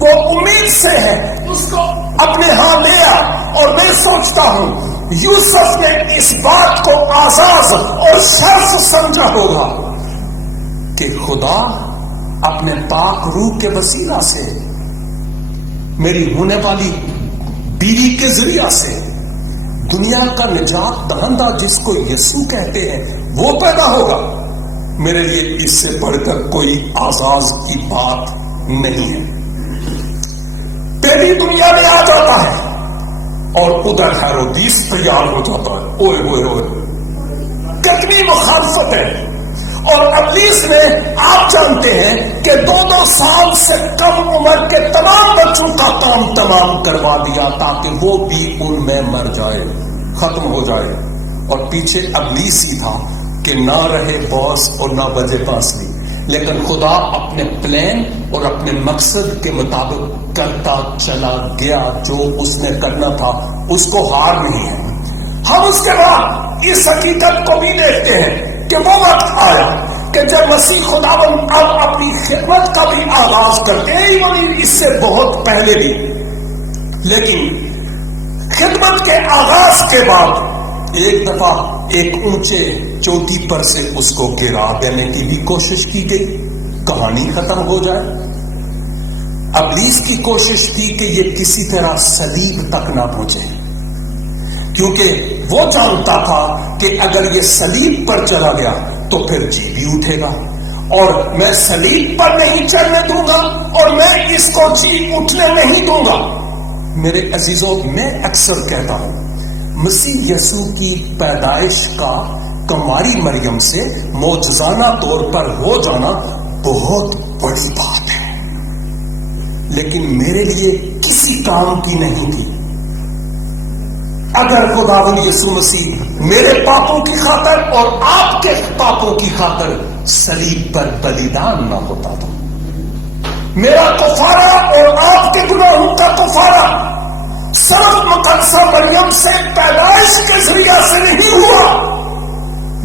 وہ امید سے ہے، اس کو اپنے ہاں لیا۔ اور میں سوچتا ہوں یوسف نے اس بات کو اعزاز اور شرف سمجھا ہوگا کہ خدا اپنے پاک روح کے وسیلہ سے، میری ہونے والی بیوی کے ذریعہ سے، دنیا کا نجات دہندہ جس کو یسوع کہتے ہیں وہ پیدا ہوگا۔ میرے لیے اس سے بڑھ کر کوئی اعزاز کی بات نہیں ہے۔ بیبی دنیا میں آ جاتا ہے اور ادھر ہیرودیس تیار ہو جاتا ہے، اوئے ہوئے ہوئے، کتنی مخالفت ہے۔ اور ابلیس نے، آپ جانتے ہیں کہ 2 سال سے کم عمر کے تمام بچوں کا کام تمام کروا دیا تاکہ وہ بھی ان میں مر جائے، ختم ہو جائے۔ اور پیچھے ابلیس ہی تھا کہ نہ رہے باس اور نہ بجے بانسری، لیکن خدا اپنے پلان اور اپنے مقصد کے مطابق کرتا چلا گیا۔ جو اس نے کرنا تھا اس کو ہار نہیں ہے۔ ہم اس کے بعد اس حقیقت کو بھی دیکھتے ہیں کہ وہ وقت آیا کہ جب مسیح خداوند اب اپنی خدمت کا بھی آغاز کرتے ہیں، اس سے بہت پہلے بھی، لیکن خدمت کے آغاز کے بعد ایک دفعہ ایک اونچے چوٹی پر سے اس کو گرا دینے کی بھی کوشش کی گئی، کہانی ختم ہو جائے۔ ابلیس کی کوشش تھی کہ یہ کسی طرح صلیب تک نہ پہنچے، کیونکہ وہ جانتا تھا کہ اگر یہ صلیب پر چلا گیا تو پھر جی بھی اٹھے گا، اور میں صلیب پر نہیں چلنے دوں گا اور میں اس کو جی اٹھنے نہیں دوں گا۔ میرے عزیزوں، میں اکثر کہتا ہوں مسیح یسوع کی پیدائش کا کماری مریم سے معجزانہ طور پر ہو جانا بہت بڑی بات ہے، لیکن میرے لیے کسی کام کی نہیں تھی۔ اگر خداوند یسوع مسیح میرے پاپوں کی خاطر اور آپ کے پاپوں کی خاطر صلیب پر بلیدان نہ ہوتا تھا، میرا کفارہ اور آپ کے گناہوں کا کفارہ صرف مقدسہ مریم سے پیدائش کے ذریعہ سے نہیں ہوا،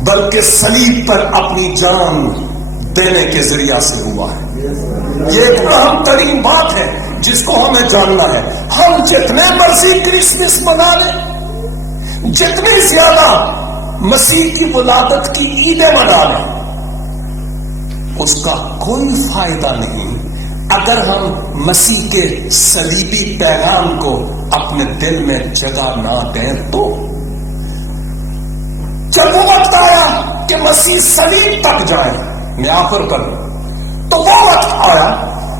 بلکہ صلیب پر اپنی جان دینے کے ذریعہ سے ہوا ہے۔ یہ ایک اہم ترین بات ہے جس کو ہمیں جاننا ہے۔ ہم جتنے مرضی کرسمس منا لیں، جتنی زیادہ مسیح کی ولادت کی عیدیں منا لیں، اس کا کوئی فائدہ نہیں اگر ہم مسیح کے صلیبی پیغام کو اپنے دل میں جگہ نہ دیں تو۔ جب وہ وقت آیا کہ مسیح صلیب تک جائے، میں آخر پر، تو وہ وقت آیا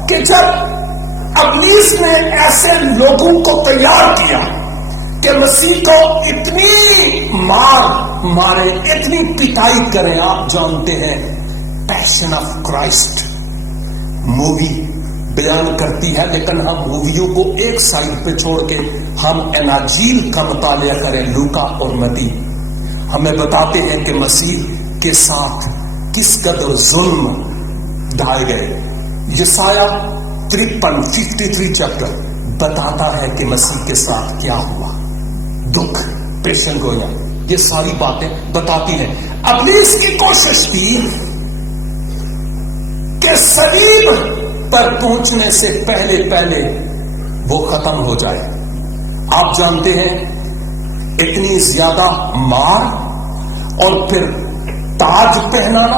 کہ جب ابلیس نے ایسے لوگوں کو تیار کیا کہ مسیح کو اتنی مارے، اتنی پٹائی کریں۔ آپ جانتے ہیں پیشن آف کرائسٹ مووی بیان کرتی ہے، لیکن ہم موویوں کو ایک سائڈ پہ چھوڑ کے ہم اناجیل کا مطالعہ کریں، لوکا اور متی، ہمیں بتاتے ہیں کہ مسیح کے ساتھ کس قدر ظلم ڈھائے گئے۔ یسایہ 53 چیپٹر بتاتا ہے کہ مسیح کے ساتھ کیا ہوا، دکھ، پیشن گویا، یہ ساری باتیں بتاتی ہیں۔ ابلیس کی کوشش تھی کہ صلیب پر پہنچنے سے پہلے وہ ختم ہو جائے۔ آپ جانتے ہیں اتنی زیادہ مار اور پھر تاج پہنانا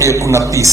1:29,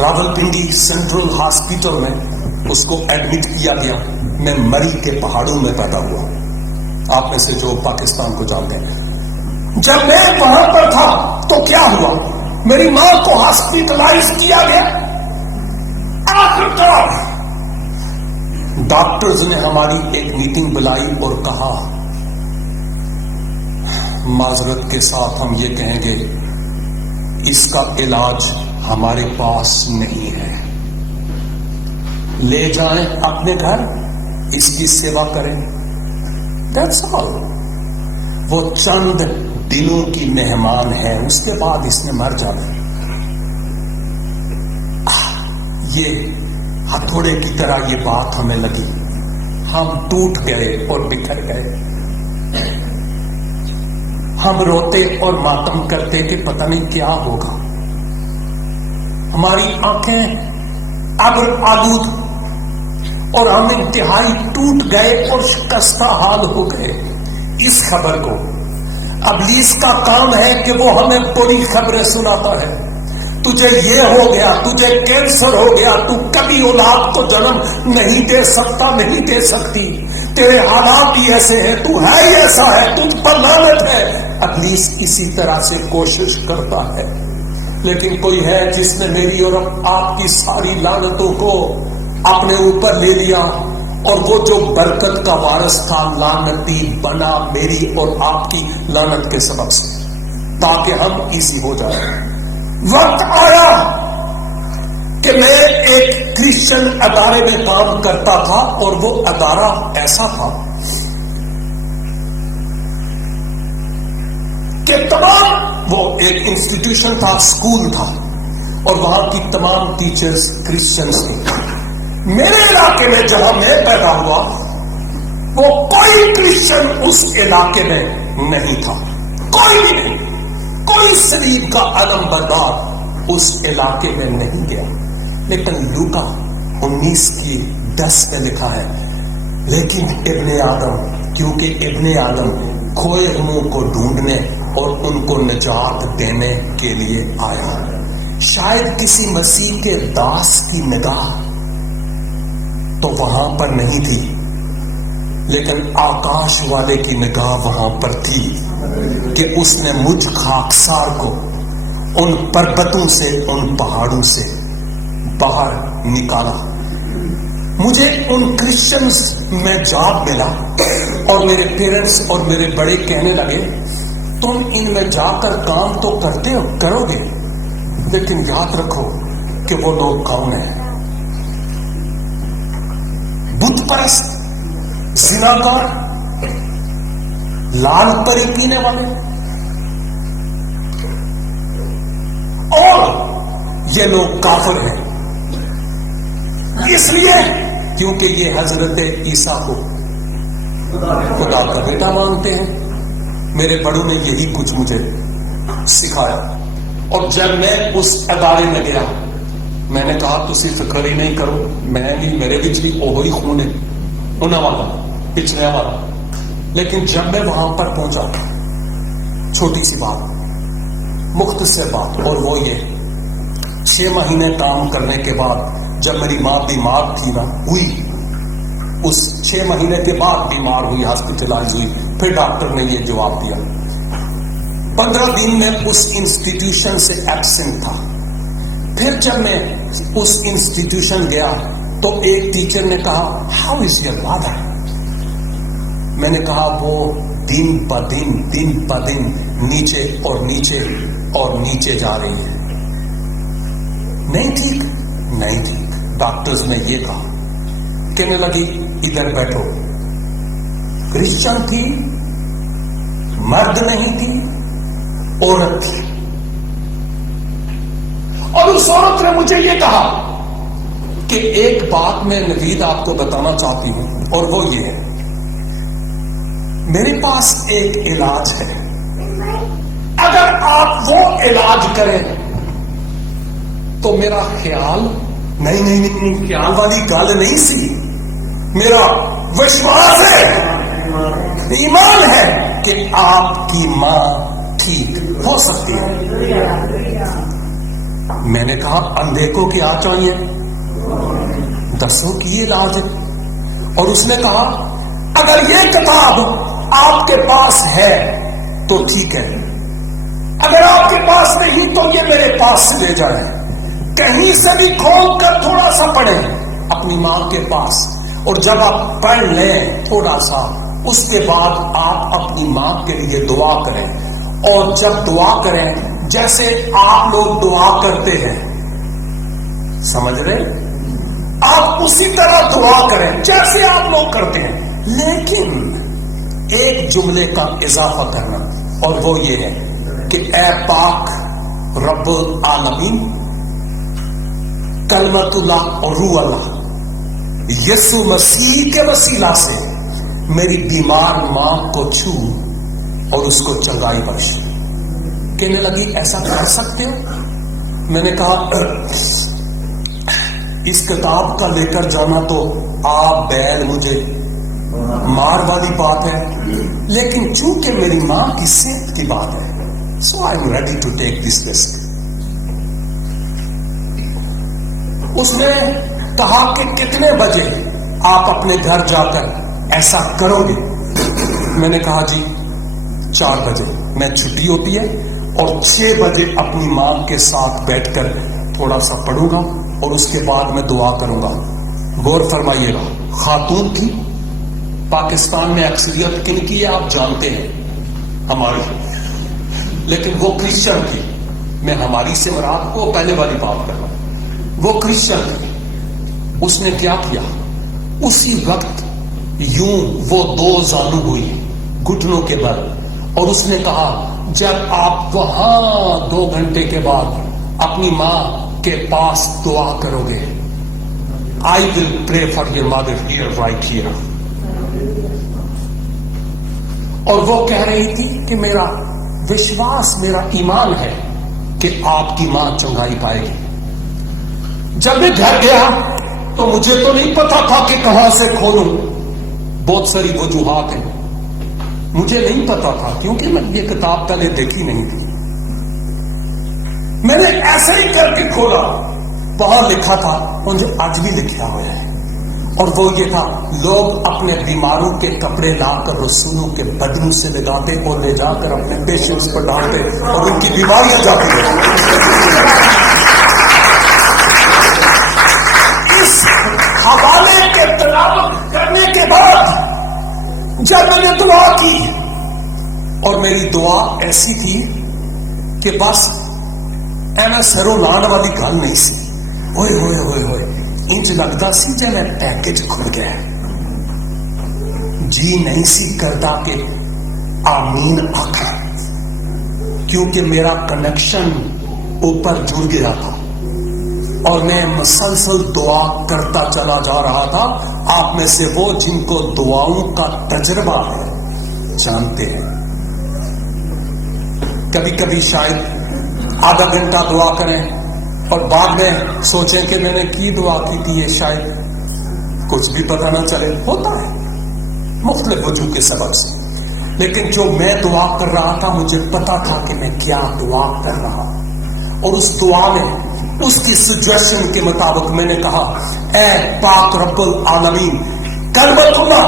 راولپنڈی سینٹرل ہاسپٹل میں اس کو ایڈمٹ کیا گیا. میں مری کے پہاڑوں میں پیدا ہوا, آپ میں سے جو پاکستان کو جانتے ہیں. جب میں وہاں پر تھا تو کیا ہوا, میری ماں کو ہاسپٹلائز کیا گیا. آخرکار ڈاکٹرز نے ہماری ایک میٹنگ بلائی اور کہا, معذرت کے ساتھ ہم یہ کہیں گے اس کا علاج ہمارے پاس نہیں ہے, لے جائیں اپنے گھر, اس کی سیوا کریں. That's all. وہ چند دنوں کی مہمان ہے, اس کے بعد اس نے مر جانا. یہ ہتھوڑے کی طرح یہ بات ہمیں لگی, ہم ٹوٹ گئے اور بکھر گئے. ہم روتے اور ماتم کرتے کہ پتہ نہیں کیا ہوگا. ہماری آنکھیں ابر آلود اور ہم انتہائی ٹوٹ گئے اور شکستہ حال ہو گئے. اس خبر کو ابلیس کا کام ہے کہ وہ ہمیں بری خبریں سناتا ہے. تجھے یہ ہو گیا, تجھے کینسر ہو گیا, تو کبھی اولاد کو جنم نہیں دے سکتا, نہیں دے سکتی, تیرے حالات ہی ایسے ہیں, تو ہے ہی ایسا ہے, تجھ پر لعنت ہے. ابلیس اسی طرح سے کوشش کرتا ہے. لیکن کوئی ہے جس نے میری اور آپ کی ساری لعنتوں کو اپنے اوپر لے لیا, اور وہ جو برکت کا وارث تھا لعنتی بنا میری اور آپ کی لعنت کے سبب سے, تاکہ ہم ایزی ہو جائیں. وقت آیا کہ میں ایک کرسچن ادارے میں کام کرتا تھا, اور وہ ادارہ ایسا تھا کہ تمام, وہ ایک انسٹیٹیوشن تھا, اسکول تھا, اور وہاں کی تمام ٹیچرز کرسچنز تھے. میرے علاقے میں جہاں میں پیدا ہوا وہ کوئی کرسچن اس علاقے میں نہیں تھا, کوئی بھی نہیں. کوئی صلیب کا علم بردار اس علاقے میں نہیں گیا. لیکن لوکا 19:10 میں لکھا ہے, لیکن ابن آدم, کیونکہ ابن آدم کھوئے ہوئوں کو ڈھونڈنے اور ان کو نجات دینے کے لیے آیا. شاید کسی مسیح کے داس کی نگاہ تو وہاں پر نہیں تھی, لیکن آکاش والے کی نگاہ وہاں پر تھی کہ اس نے مجھ خاکسار کو ان پربتوں سے, ان پہاڑوں سے باہر نکالا. مجھے ان کرسچنز میں جاب ملا, اور میرے پیرنٹس اور میرے بڑے کہنے لگے تم ان میں جا کر کام تو کرتے ہو, کرو گے, لیکن یاد رکھو کہ وہ لوگ کون ہیں. بت پرست, زناکار, لال پری پینے والے, اور یہ لوگ کافر ہیں. اس لیے کیونکہ یہ حضرت عیسیٰ کو خدا کا بیٹا مانتے ہیں. میرے بڑوں نے یہی کچھ مجھے سکھایا. اور جب میں اس ادارے میں گیا, میں نے کہا تسی فکر ہی نہیں کرو, میں نہیں, میرے بچ بھی وہی خون ہے, انہاں والا, پچھلے والا. لیکن جب میں وہاں پر پہنچا, چھوٹی سی بات, مختصر بات, اور وہ یہ 6 مہینے کام کرنے کے بعد جب میری ماں بیمار تھی نا, ہوئی, اس 6 مہینے کے بعد بیمار ہوئی, ہاسپٹلائز ہوئی, پھر ڈاکٹر نے یہ جواب دیا. 15 دن میں اس انسٹیٹیوشن سے ایبسنٹ تھا. پھر جب میں اس انسٹیٹیوشن گیا تو ایک ٹیچر نے کہا ہاؤ از یور مادر. میں نے کہا وہ دن پہ دن نیچے اور نیچے اور نیچے جا رہی ہے, نہیں ٹھیک. ڈاکٹرز نے یہ کہا, کہنے لگی ادھر بیٹھو. کرسچن تھی, مرد نہیں تھی, عورت تھی. اور اس عورت نے مجھے یہ کہا کہ ایک بات میں نوید آپ کو بتانا چاہتی ہوں, اور وہ یہ ہے میرے پاس ایک علاج ہے, اگر آپ وہ علاج کریں تو میرا خیال نہیں خیال والی گل نہیں سی, میرا وشواس ہے, ایمان ہے کہ آپ کی ماں ٹھیک ہو سکتی ہے. میں نے کہا اندھے کو کیا چاہیے؟ دسو کہ یہ علاج ہے. اور اس نے کہا اگر یہ کتاب آپ کے پاس ہے تو ٹھیک ہے، اگر آپ کے پاس نہیں تو یہ میرے پاس سے لے جائیں، کہیں سے بھی کھول کر تھوڑا سا پڑھیں اپنی ماں کے پاس، اور جب آپ پڑھ لیں تھوڑا سا، اس کے بعد آپ اپنی ماں کے لیے دعا کریں. اور جب دعا کریں جیسے آپ لوگ دعا کرتے ہیں، سمجھ رہے؟ آپ اسی طرح دعا کریں جیسے آپ لوگ کرتے ہیں، لیکن ایک جملے کا اضافہ کرنا، اور وہ یہ ہے کہ اے پاک رب العالمین، کلمت اللہ اور روح اللہ، یسوع مسیح کے وسیلہ سے میری بیمار ماں کو چھو اور اس کو چنگائی بخش. کہنے لگی ایسا کر سکتے ہو؟ میں نے کہا اس کتاب کا لے کر جانا تو آپ بیل مجھے مار والی بات ہے، لیکن چونکہ میری ماں کی صحت کی بات ہے، so I am ready to take this risk. اس نے کہا کہ کتنے بجے آپ اپنے گھر جا کر ایسا کرو گے؟ میں نے کہا جی 4 بجے میں چھٹی ہوتی ہے، اور 6 بجے اپنی ماں کے ساتھ بیٹھ کر تھوڑا سا پڑھوں گا اور اس کے بعد میں دعا کروں گا. غور فرمائیے گا، خاتون کی پاکستان میں اکثریت کن کی ہے آپ جانتے ہیں، ہماری، لیکن وہ کرسچن تھی. میں ہماری سے مراد کو پہلے والی بات کر رہا ہوں، وہ کرسچن تھی. اس نے کیا کیا؟ اسی وقت یوں وہ 2 زانو ہوئی گھٹنوں کے بل، اور اس نے کہا جب آپ وہاں 2 گھنٹے کے بعد اپنی ماں کے پاس دعا کرو گے، I will pray for your mother here, right here. اور وہ کہہ رہی تھی کہ میرا وشواس، میرا ایمان ہے کہ آپ کی ماں چنگائی پائے گی. جب میں گھر گیا تو مجھے تو نہیں پتا تھا کہ کہاں سے کھولوں، بہت ساری وجوہات ہیں، مجھے نہیں پتا تھا کیونکہ میں یہ کتاب پہلے دیکھی نہیں تھی. میں نے ایسے ہی کر کے کھولا، وہاں لکھا تھا، مجھے آج بھی لکھا ہوا ہے، اور وہ یہ تھا لوگ اپنے بیماروں کے کپڑے لا کر رسولوں کے بدنوں سے لگاتے اور لے جا کر اپنے پیشنٹس پر ڈالتے اور ان کی بیماریاں جاتی ہیں. اس حوالے کے تلاوت کرنے کے بعد جب میں نے دعا کی، اور میری دعا ایسی تھی کہ بس اینا سرو لان والی گل نہیں سی، ہوئے ہوئے ہوئے ہوئے انج لگتا سی جب میں پیکج کھل گیا، جی نہیں سی کرتا کہ آمین آخا، کیونکہ میرا کنیکشن اوپر جڑ گیا تھا اور میں مسلسل دعا کرتا چلا جا رہا تھا. آپ میں سے وہ جن کو دعاؤں کا تجربہ ہے جانتے ہیں، کبھی کبھی شاید آدھا گھنٹہ دعا کریں اور بعد میں سوچیں کہ میں نے کی دعا کی تھی، یہ شاید کچھ بھی پتہ نہ چلے. ہوتا ہے مختلف وجوہ کے سبب سے، لیکن جو میں دعا کر رہا تھا مجھے پتا تھا کہ میں کیا دعا کر رہا، اور اس دعا میں اس کی سجیشن کے مطابق میں نے کہا اے پاک رب العالمین، کلمت اللہ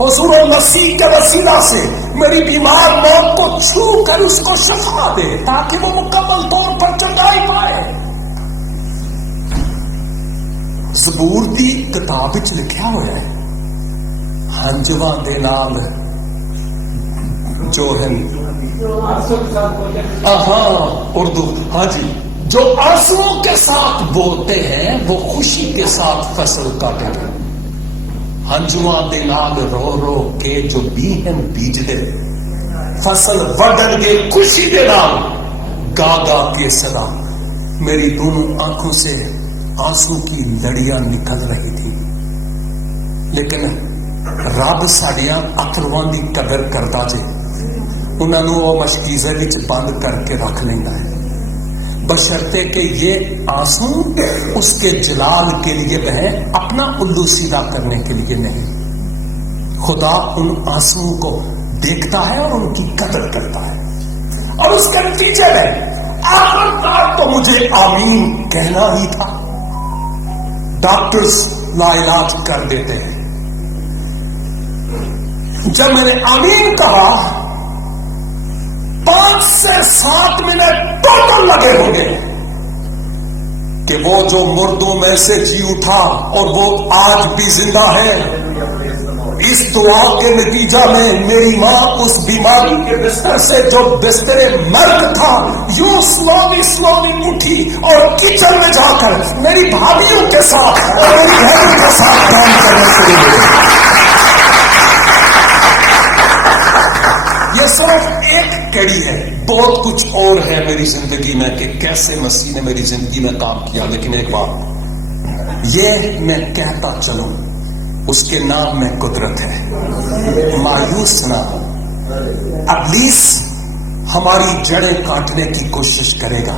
حضور المسیح کے وسیلہ سے میری بیمار موت کو چھو کر اس کو شفا دے تاکہ وہ مکمل طور پر چنگائی پائے. زبور دی کتاب وچ لکھیا ہوا ہے ہنجواں دے نال جو ہے اردو، ہاں جی، جو آنسوؤں کے ساتھ بولتے ہیں وہ خوشی کے ساتھ فصل کاٹیں گے. ہنجواں دے نال رو رو کے جو بیہن بیج دے فصل وڈن گے خوشی دے نال گا گا کے صدا. میری دونوں آنکھوں سے آنسو کی لڑیاں نکل رہی تھی، لیکن رب ساڈیاں اکھرواں دی قدر کردا جے، انہاں نوں او مشکیزے وچ بند کر کے رکھ لیندا ہے، بشرطے کہ یہ آنسو اس کے جلال کے لیے بہیں، اپنا الو سیدھا کرنے کے لیے نہیں. خدا ان آنسوؤں کو دیکھتا ہے اور ان کی قدر کرتا ہے، اور اس کے نتیجے میں آخرکار تو مجھے آمین کہنا ہی تھا. ڈاکٹرز لا علاج کر دیتے ہیں. جب میں نے آمین کہا 5 سے 7 منٹ ٹوٹل لگے ہوں گے کہ وہ جو مردوں میں سے جی اٹھا اور وہ آج بھی زندہ ہے. اس دعا کے نتیجہ میں میری ماں اس بیماری کے بستر سے جو بستر مرگ تھا یوں سلولی اٹھی اور کچن میں جا کر میری بھابھیوں کے ساتھ اور میری بہنوں کے ساتھ کام کرنا شروع ہوئے. یہ صرف ایک کڑی ہے. بہت کچھ اور ہے میری زندگی میں کہ کیسے مسیح نے میری زندگی میں کام کیا. لیکن ایک بات یہ میں کہتا چلوں، اس کے نام میں قدرت ہے. مایوس نہ ہو. ابلیس ہماری جڑیں کاٹنے کی کوشش کرے گا،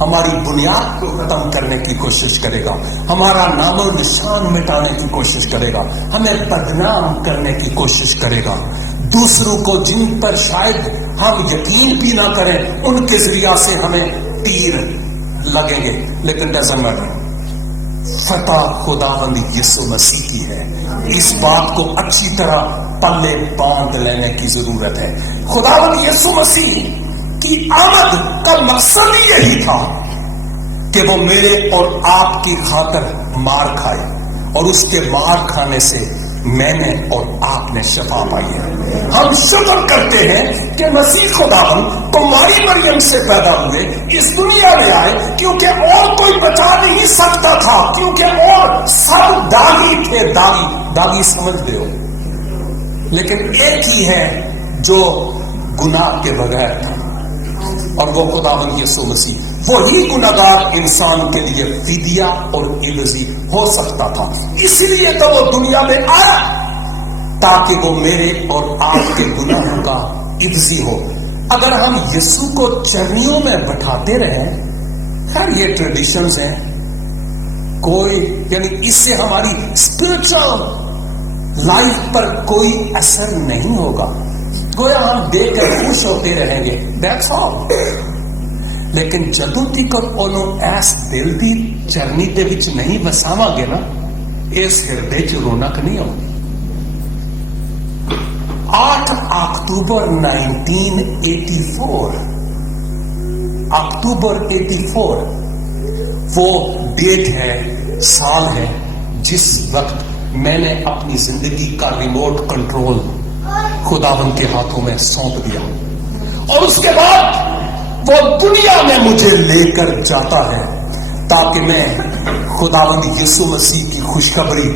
ہماری بنیاد کو ختم کرنے کی کوشش کرے گا، ہمارا نام و نشان مٹانے کی کوشش کرے گا، ہمیں بدنام کرنے کی کوشش کرے گا. دوسروں کو جن پر شاید ہم یقین بھی نہ کریں ان کے ذریعہ سے ہمیں تیر لگیں گے. لیکن ڈزنٹ میٹر. فتح خداوند یسوع مسیح کی ہے. اس بات کو اچھی طرح پلے باندھ لینے کی ضرورت ہے. خداوند یسوع مسیح کی آمد کا مقصد ہی یہی تھا کہ وہ میرے اور آپ کی خاطر مار کھائے اور اس کے مار کھانے سے میں نے اور آپ نے شفا پائی ہے. ہم شکر کرتے ہیں کہ مسیح خداوند کماری مریم سے پیدا ہوئے، اس دنیا میں آئے کیونکہ اور کوئی بچا نہیں سکتا تھا، کیونکہ اور سب داغی تھے. داغی سمجھتے ہو. لیکن ایک ہی ہے جو گناہ کے بغیر تھا اور وہ خداوند یسوع مسیح. وہی گناہگار انسان کے لیے فدیہ اور عوضی ہو سکتا تھا. اسی لیے تو وہ دنیا میں آیا تاکہ وہ میرے اور آپ کے گناہوں کا عوضی ہو. اگر ہم یسوع کو چرنیوں میں بٹھاتے رہیں، خیر یہ ٹریڈیشنز ہیں، کوئی یعنی اس سے ہماری اسپرچل لائف پر کوئی اثر نہیں ہوگا. گویا ہم دیکھ کر خوش ہوتے رہیں گے. That's all. لیکن جدوں تک انہوں ایس دل دی چرنی دے وچ نہیں وساواں گے نا، اس ہردے چ رونق نہیں ہوگی. 8 اکتوبر 1984 اکتوبر 84 وہ ڈیٹ ہے، سال ہے جس وقت میں نے اپنی زندگی کا ریموٹ کنٹرول خداوند کے ہاتھوں میں سونپ دیا. اور اس کے بعد وہ دنیا میں مجھے لے کر جاتا ہے تاکہ میں خداوند یسوع مسیح کی خوشخبری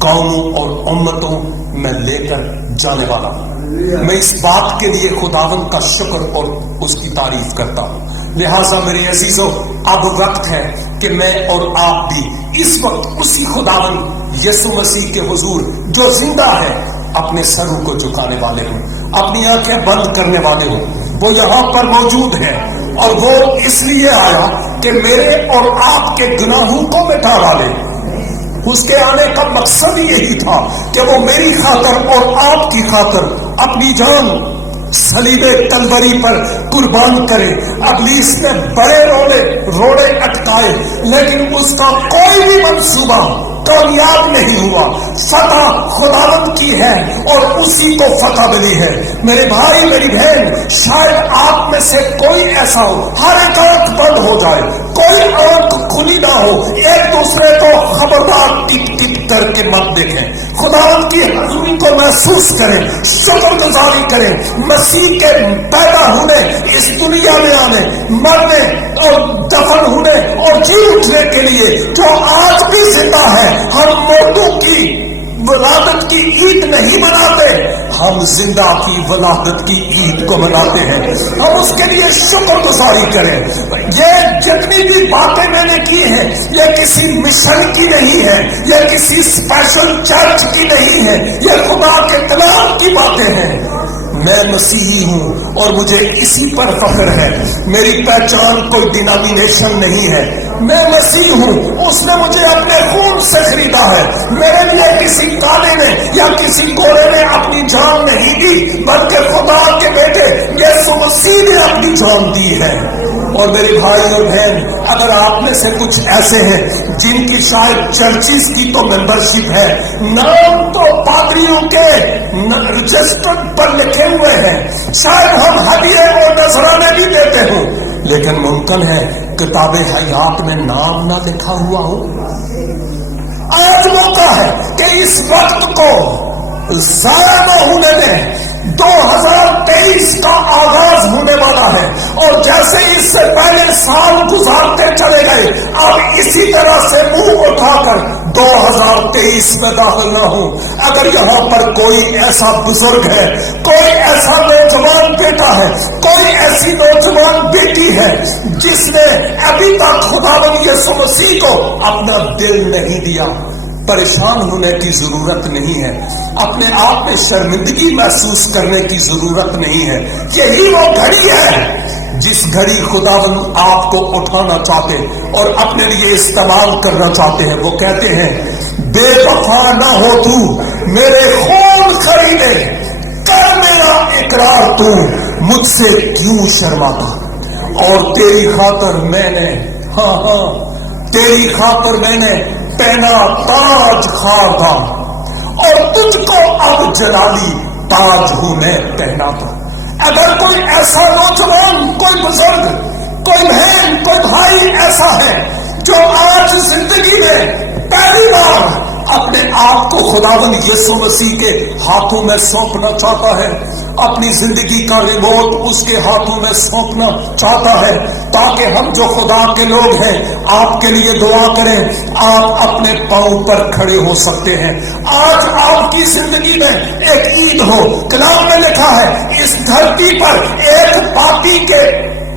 قوموں اور امتوں میں لے کر جانے والا ہوں. میں اس بات کے لیے خداوند کا شکر اور اس کی تعریف کرتا ہوں. لہٰذا میرے عزیزوں، اب وقت ہے کہ میں اور آپ بھی اس وقت اسی خداوند یسوع مسیح کے حضور جو زندہ ہے اپنے سروں کو جھکانے والے ہوں، اپنی آنکھیں بند کرنے والے ہوں. وہ یہاں پر موجود ہے اور وہ اس لیے آیا کہ میرے اور آپ کے گناہوں کو مٹا ڈالے. اس کے آنے کا مقصد ہی یہی تھا کہ وہ میری خاطر اور آپ کی خاطر اپنی جان صلیب کلوری پر قربان کرے. ابلیس نے بڑے روڑے اٹکائے لیکن اس کا کوئی بھی منصوبہ کامیاب نہیں ہوا. فتح خداوند کی ہے اور اسی کو فتح ملی ہے. میرے بھائی میری بہن، شاید آپ میں سے کوئی ایسا ہو ہر ایک آنکھ بند ہو جائے، کوئی آنکھ کھلی نہ ہو. ایک دوسرے کو خبردار ٹک ٹک کر کے مت دیکھیں. خداوند کی حضوری کو محسوس کریں، شکر گزاری کریں. مسیح کے پیدا ہونے، اس دنیا میں آنے، مرنے اور دفن ہونے اور جی اٹھنے کے لیے جو آج بھی زندہ ہے. ہم مردوں کی ولادت کی عید نہیں مناتے، ہم زندہ کی ولادت کی عید کو مناتے ہیں. ہم اس کے لیے شکر گزاری کریں. یہ جتنی بھی باتیں میں نے کی ہیں یہ کسی مشن کی نہیں ہے، یہ کسی اسپیشل چرچ کی نہیں ہے، یہ خدا کے کلام کی باتیں ہیں. میں مسیحی ہوں اور مجھے اسی پر فخر ہے. میری پہچان کوئی ڈینامینیشن نہیں ہے. میں مسیح ہوں، اس نے مجھے اپنے خون سے خریدا ہے. میرے لیے کسی کانے نے یا کسی گھوڑے نے اپنی جان نہیں دی، بلکہ خدا کے بیٹے یسوع مسیح نے اپنی جان دی ہے۔ اور میرے بھائی اور بہن، اگر آپ میں سے کچھ ایسے ہیں جن کی شاید چرچز کی تو ممبرشپ ہے، نام تو پادریوں کے رجسٹر پر لکھے ہوئے ہیں، شاید ہم ہدیے اور نذرانے بھی دیتے ہوں، لیکن ممکن ہے کتاب حیات میں نام نہ لکھا ہوا ہو۔ آج موقع ہے کہ اس وقت کو ضائع نہ ہونے دیں۔ 2023 کا آغاز ہونے والا ہے، اور جیسے اس سے پہلے سال گزارتے چلے گئے، اب اسی طرح سے منہ اٹھا کر 2023 میں داخل نہ ہوں۔ اگر یہاں پر کوئی ایسا بزرگ ہے، کوئی ایسا نوجوان بیٹا ہے، کوئی ایسی نوجوان بیٹی ہے جس نے ابھی تک خداوند یسوع مسیح کو اپنا دل نہیں دیا، پریشان ہونے کی ضرورت نہیں ہے، اپنے آپ میں شرمندگی محسوس کرنے کی ضرورت نہیں ہے۔ یہی وہ گھڑی ہے جس گھڑی خداوند آپ کو اٹھانا چاہتے اور اپنے لیے استعمال کرنا چاہتے ہیں۔ وہ کہتے ہیں بے وفا نہ ہو تو میرے خون خریدے، کر میرا اقرار تو مجھ سے کیوں شرماتا، اور تیری خاطر میں نے تیری خاطر میں نے پہنا تاج خار تھا، اور تجھ کو اب جلالی تاج ہوں میں پہنا تھا۔ اگر کوئی ایسا نوجوان، کوئی بزرگ، کوئی بہن، کوئی بھائی ایسا ہے جو آج زندگی میں پہلی بار اپنے آپ کو خداوند یسوع مسیح کے ہاتھوں میں سونپنا چاہتا ہے، اپنی زندگی کا ریموٹ اس کے ہاتھوں میں سونپنا چاہتا ہے، تاکہ ہم جو خدا کے لوگ ہیں آپ کے لیے دعا کریں، آپ اپنے پاؤں پر کھڑے ہو سکتے ہیں۔ آج آپ کی زندگی میں ایک عید ہو۔ کلام میں لکھا ہے اس دھرتی پر ایک پاپی کے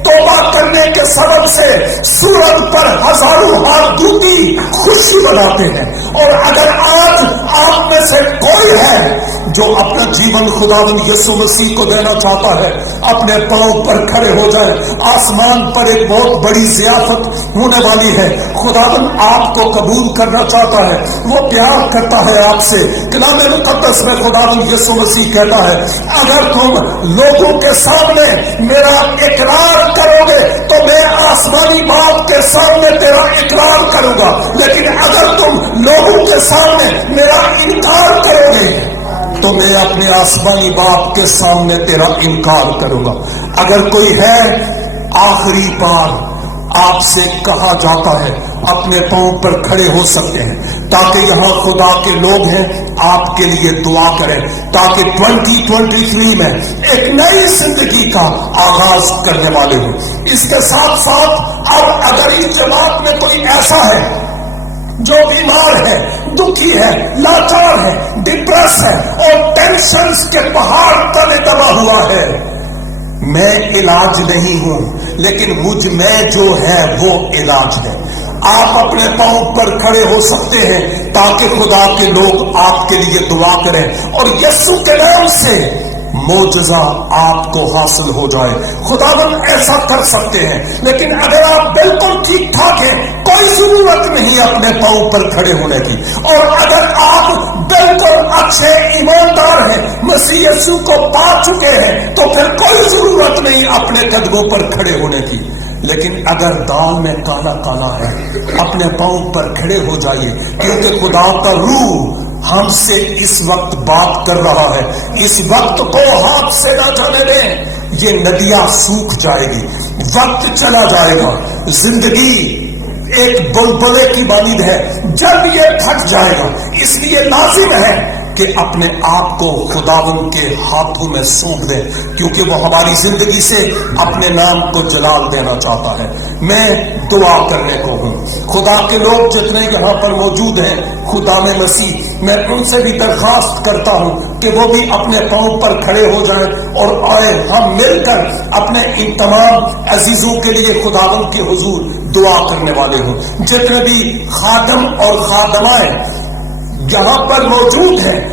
توبہ کرنے کے سبب سے سورج پر ہزاروں ہردوتی خوشی مناتے ہیں۔ اور اگر آج آپ میں سے کوئی ہے جو اپنا جیون خداوند یسوع مسیح کو دینا چاہتا ہے، اپنے پاؤں پر کھڑے ہو جائے۔ آسمان پر ایک بہت بڑی ضیافت ہونے والی ہے، خداوند آپ کو قبول کرنا چاہتا ہے، وہ پیار کرتا ہے آپ سے۔ کلام مقدس میں خداوند یسوع مسیح کہتا ہے اگر تم لوگوں کے سامنے میرا اقرار کرو گے تو میں آسمانی باپ کے سامنے تیرا اقرار کروں گا، لیکن اگر تم لوگوں کے سامنے میرا انکار کرو گے تو میں اپنے آسمانی باپ کے سامنے تیرا انکار کروں گا۔ اگر کوئی ہے، آخری بار آپ سے کہا جاتا ہے اپنے پاؤں پر کھڑے ہو سکتے ہیں، تاکہ یہاں خدا کے لوگ ہیں آپ کے لیے دعا کریں، تاکہ 2023 میں ایک نئی زندگی کا آغاز کرنے والے ہوں۔ اس کے ساتھ ساتھ اب اگر اس جماعت میں کوئی ایسا ہے جو بیمار ہے، دکھی ہے، لاچار ہے، ڈپریس ہے اور ٹینشنز کے پہاڑ تلے دبا ہوا ہے، میں علاج نہیں ہوں لیکن مجھ میں جو ہے وہ علاج ہے، آپ اپنے پاؤں پر کھڑے ہو سکتے ہیں تاکہ خدا کے لوگ آپ کے لیے دعا کریں اور یسوع کے نام سے معجزہ آپ کو حاصل ہو جائے۔ خداوند ایسا کر سکتے ہیں، لیکن اگر آپ بالکل ٹھیک ٹھاک ہیں، کوئی ضرورت نہیں اپنے پاؤں پر کھڑے ہونے کی، اور اگر آپ بالکل اچھے ایماندار ہیں، مسیح یسوع کو پا چکے ہیں، تو پھر کوئی ضرورت نہیں اپنے قدموں پر کھڑے ہونے کی۔ لیکن اگر دال میں کالا کالا ہے، اپنے پاؤں پر کھڑے ہو جائیے، کیونکہ خدا کا روح ہم سے اس وقت بات کر رہا ہے۔ اس وقت کو ہاتھ سے نہ جانے دیں، یہ ندیاں سوکھ جائے گی، وقت چلا جائے گا، زندگی ایک بلبلے کی مانند ہے، جب یہ تھک جائے گا۔ اس لیے لازم ہے کہ اپنے آپ کو خداوند کے ہاتھوں میں سونپ دیں، کیونکہ وہ ہماری زندگی سے اپنے نام کو جلال دینا چاہتا ہے۔ میں دعا کرنے کو ہوں، خدا کے لوگ جتنے یہاں پر موجود ہیں، خدا میں مسیح، میں ان سے بھی درخواست کرتا ہوں کہ وہ بھی اپنے پاؤں پر کھڑے ہو جائیں اور آئے ہم مل کر اپنے ان تمام عزیزوں کے لیے خداوند کے حضور دعا کرنے والے ہوں۔ جتنے بھی خادم اور خادمائیں یہاں پر موجود ہیں،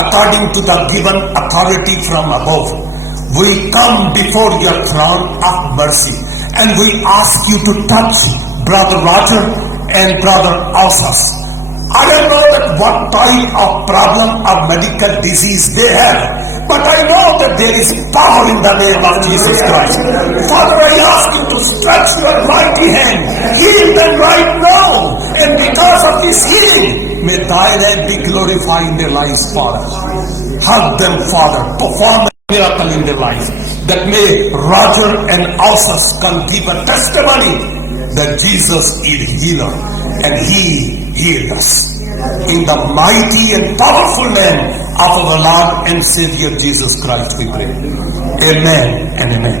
according to the given authority from above, we come before your throne of mercy and we ask you to touch Brother Roger and Brother Ausas. I don't know that what type of problem or medical disease they have, but I know that there is power in the name of Jesus Christ. Father, I ask you to stretch your mighty hand, heal them right now, and because of this healing, may thy name be glorified in their lives, Father. Help them, Father, perform a miracle in their lives, that may Roger and Ausas can give a testimony that Jesus is healer and he healed us. In the mighty and powerful name of our Lord and Savior Jesus Christ we pray. Amen and amen.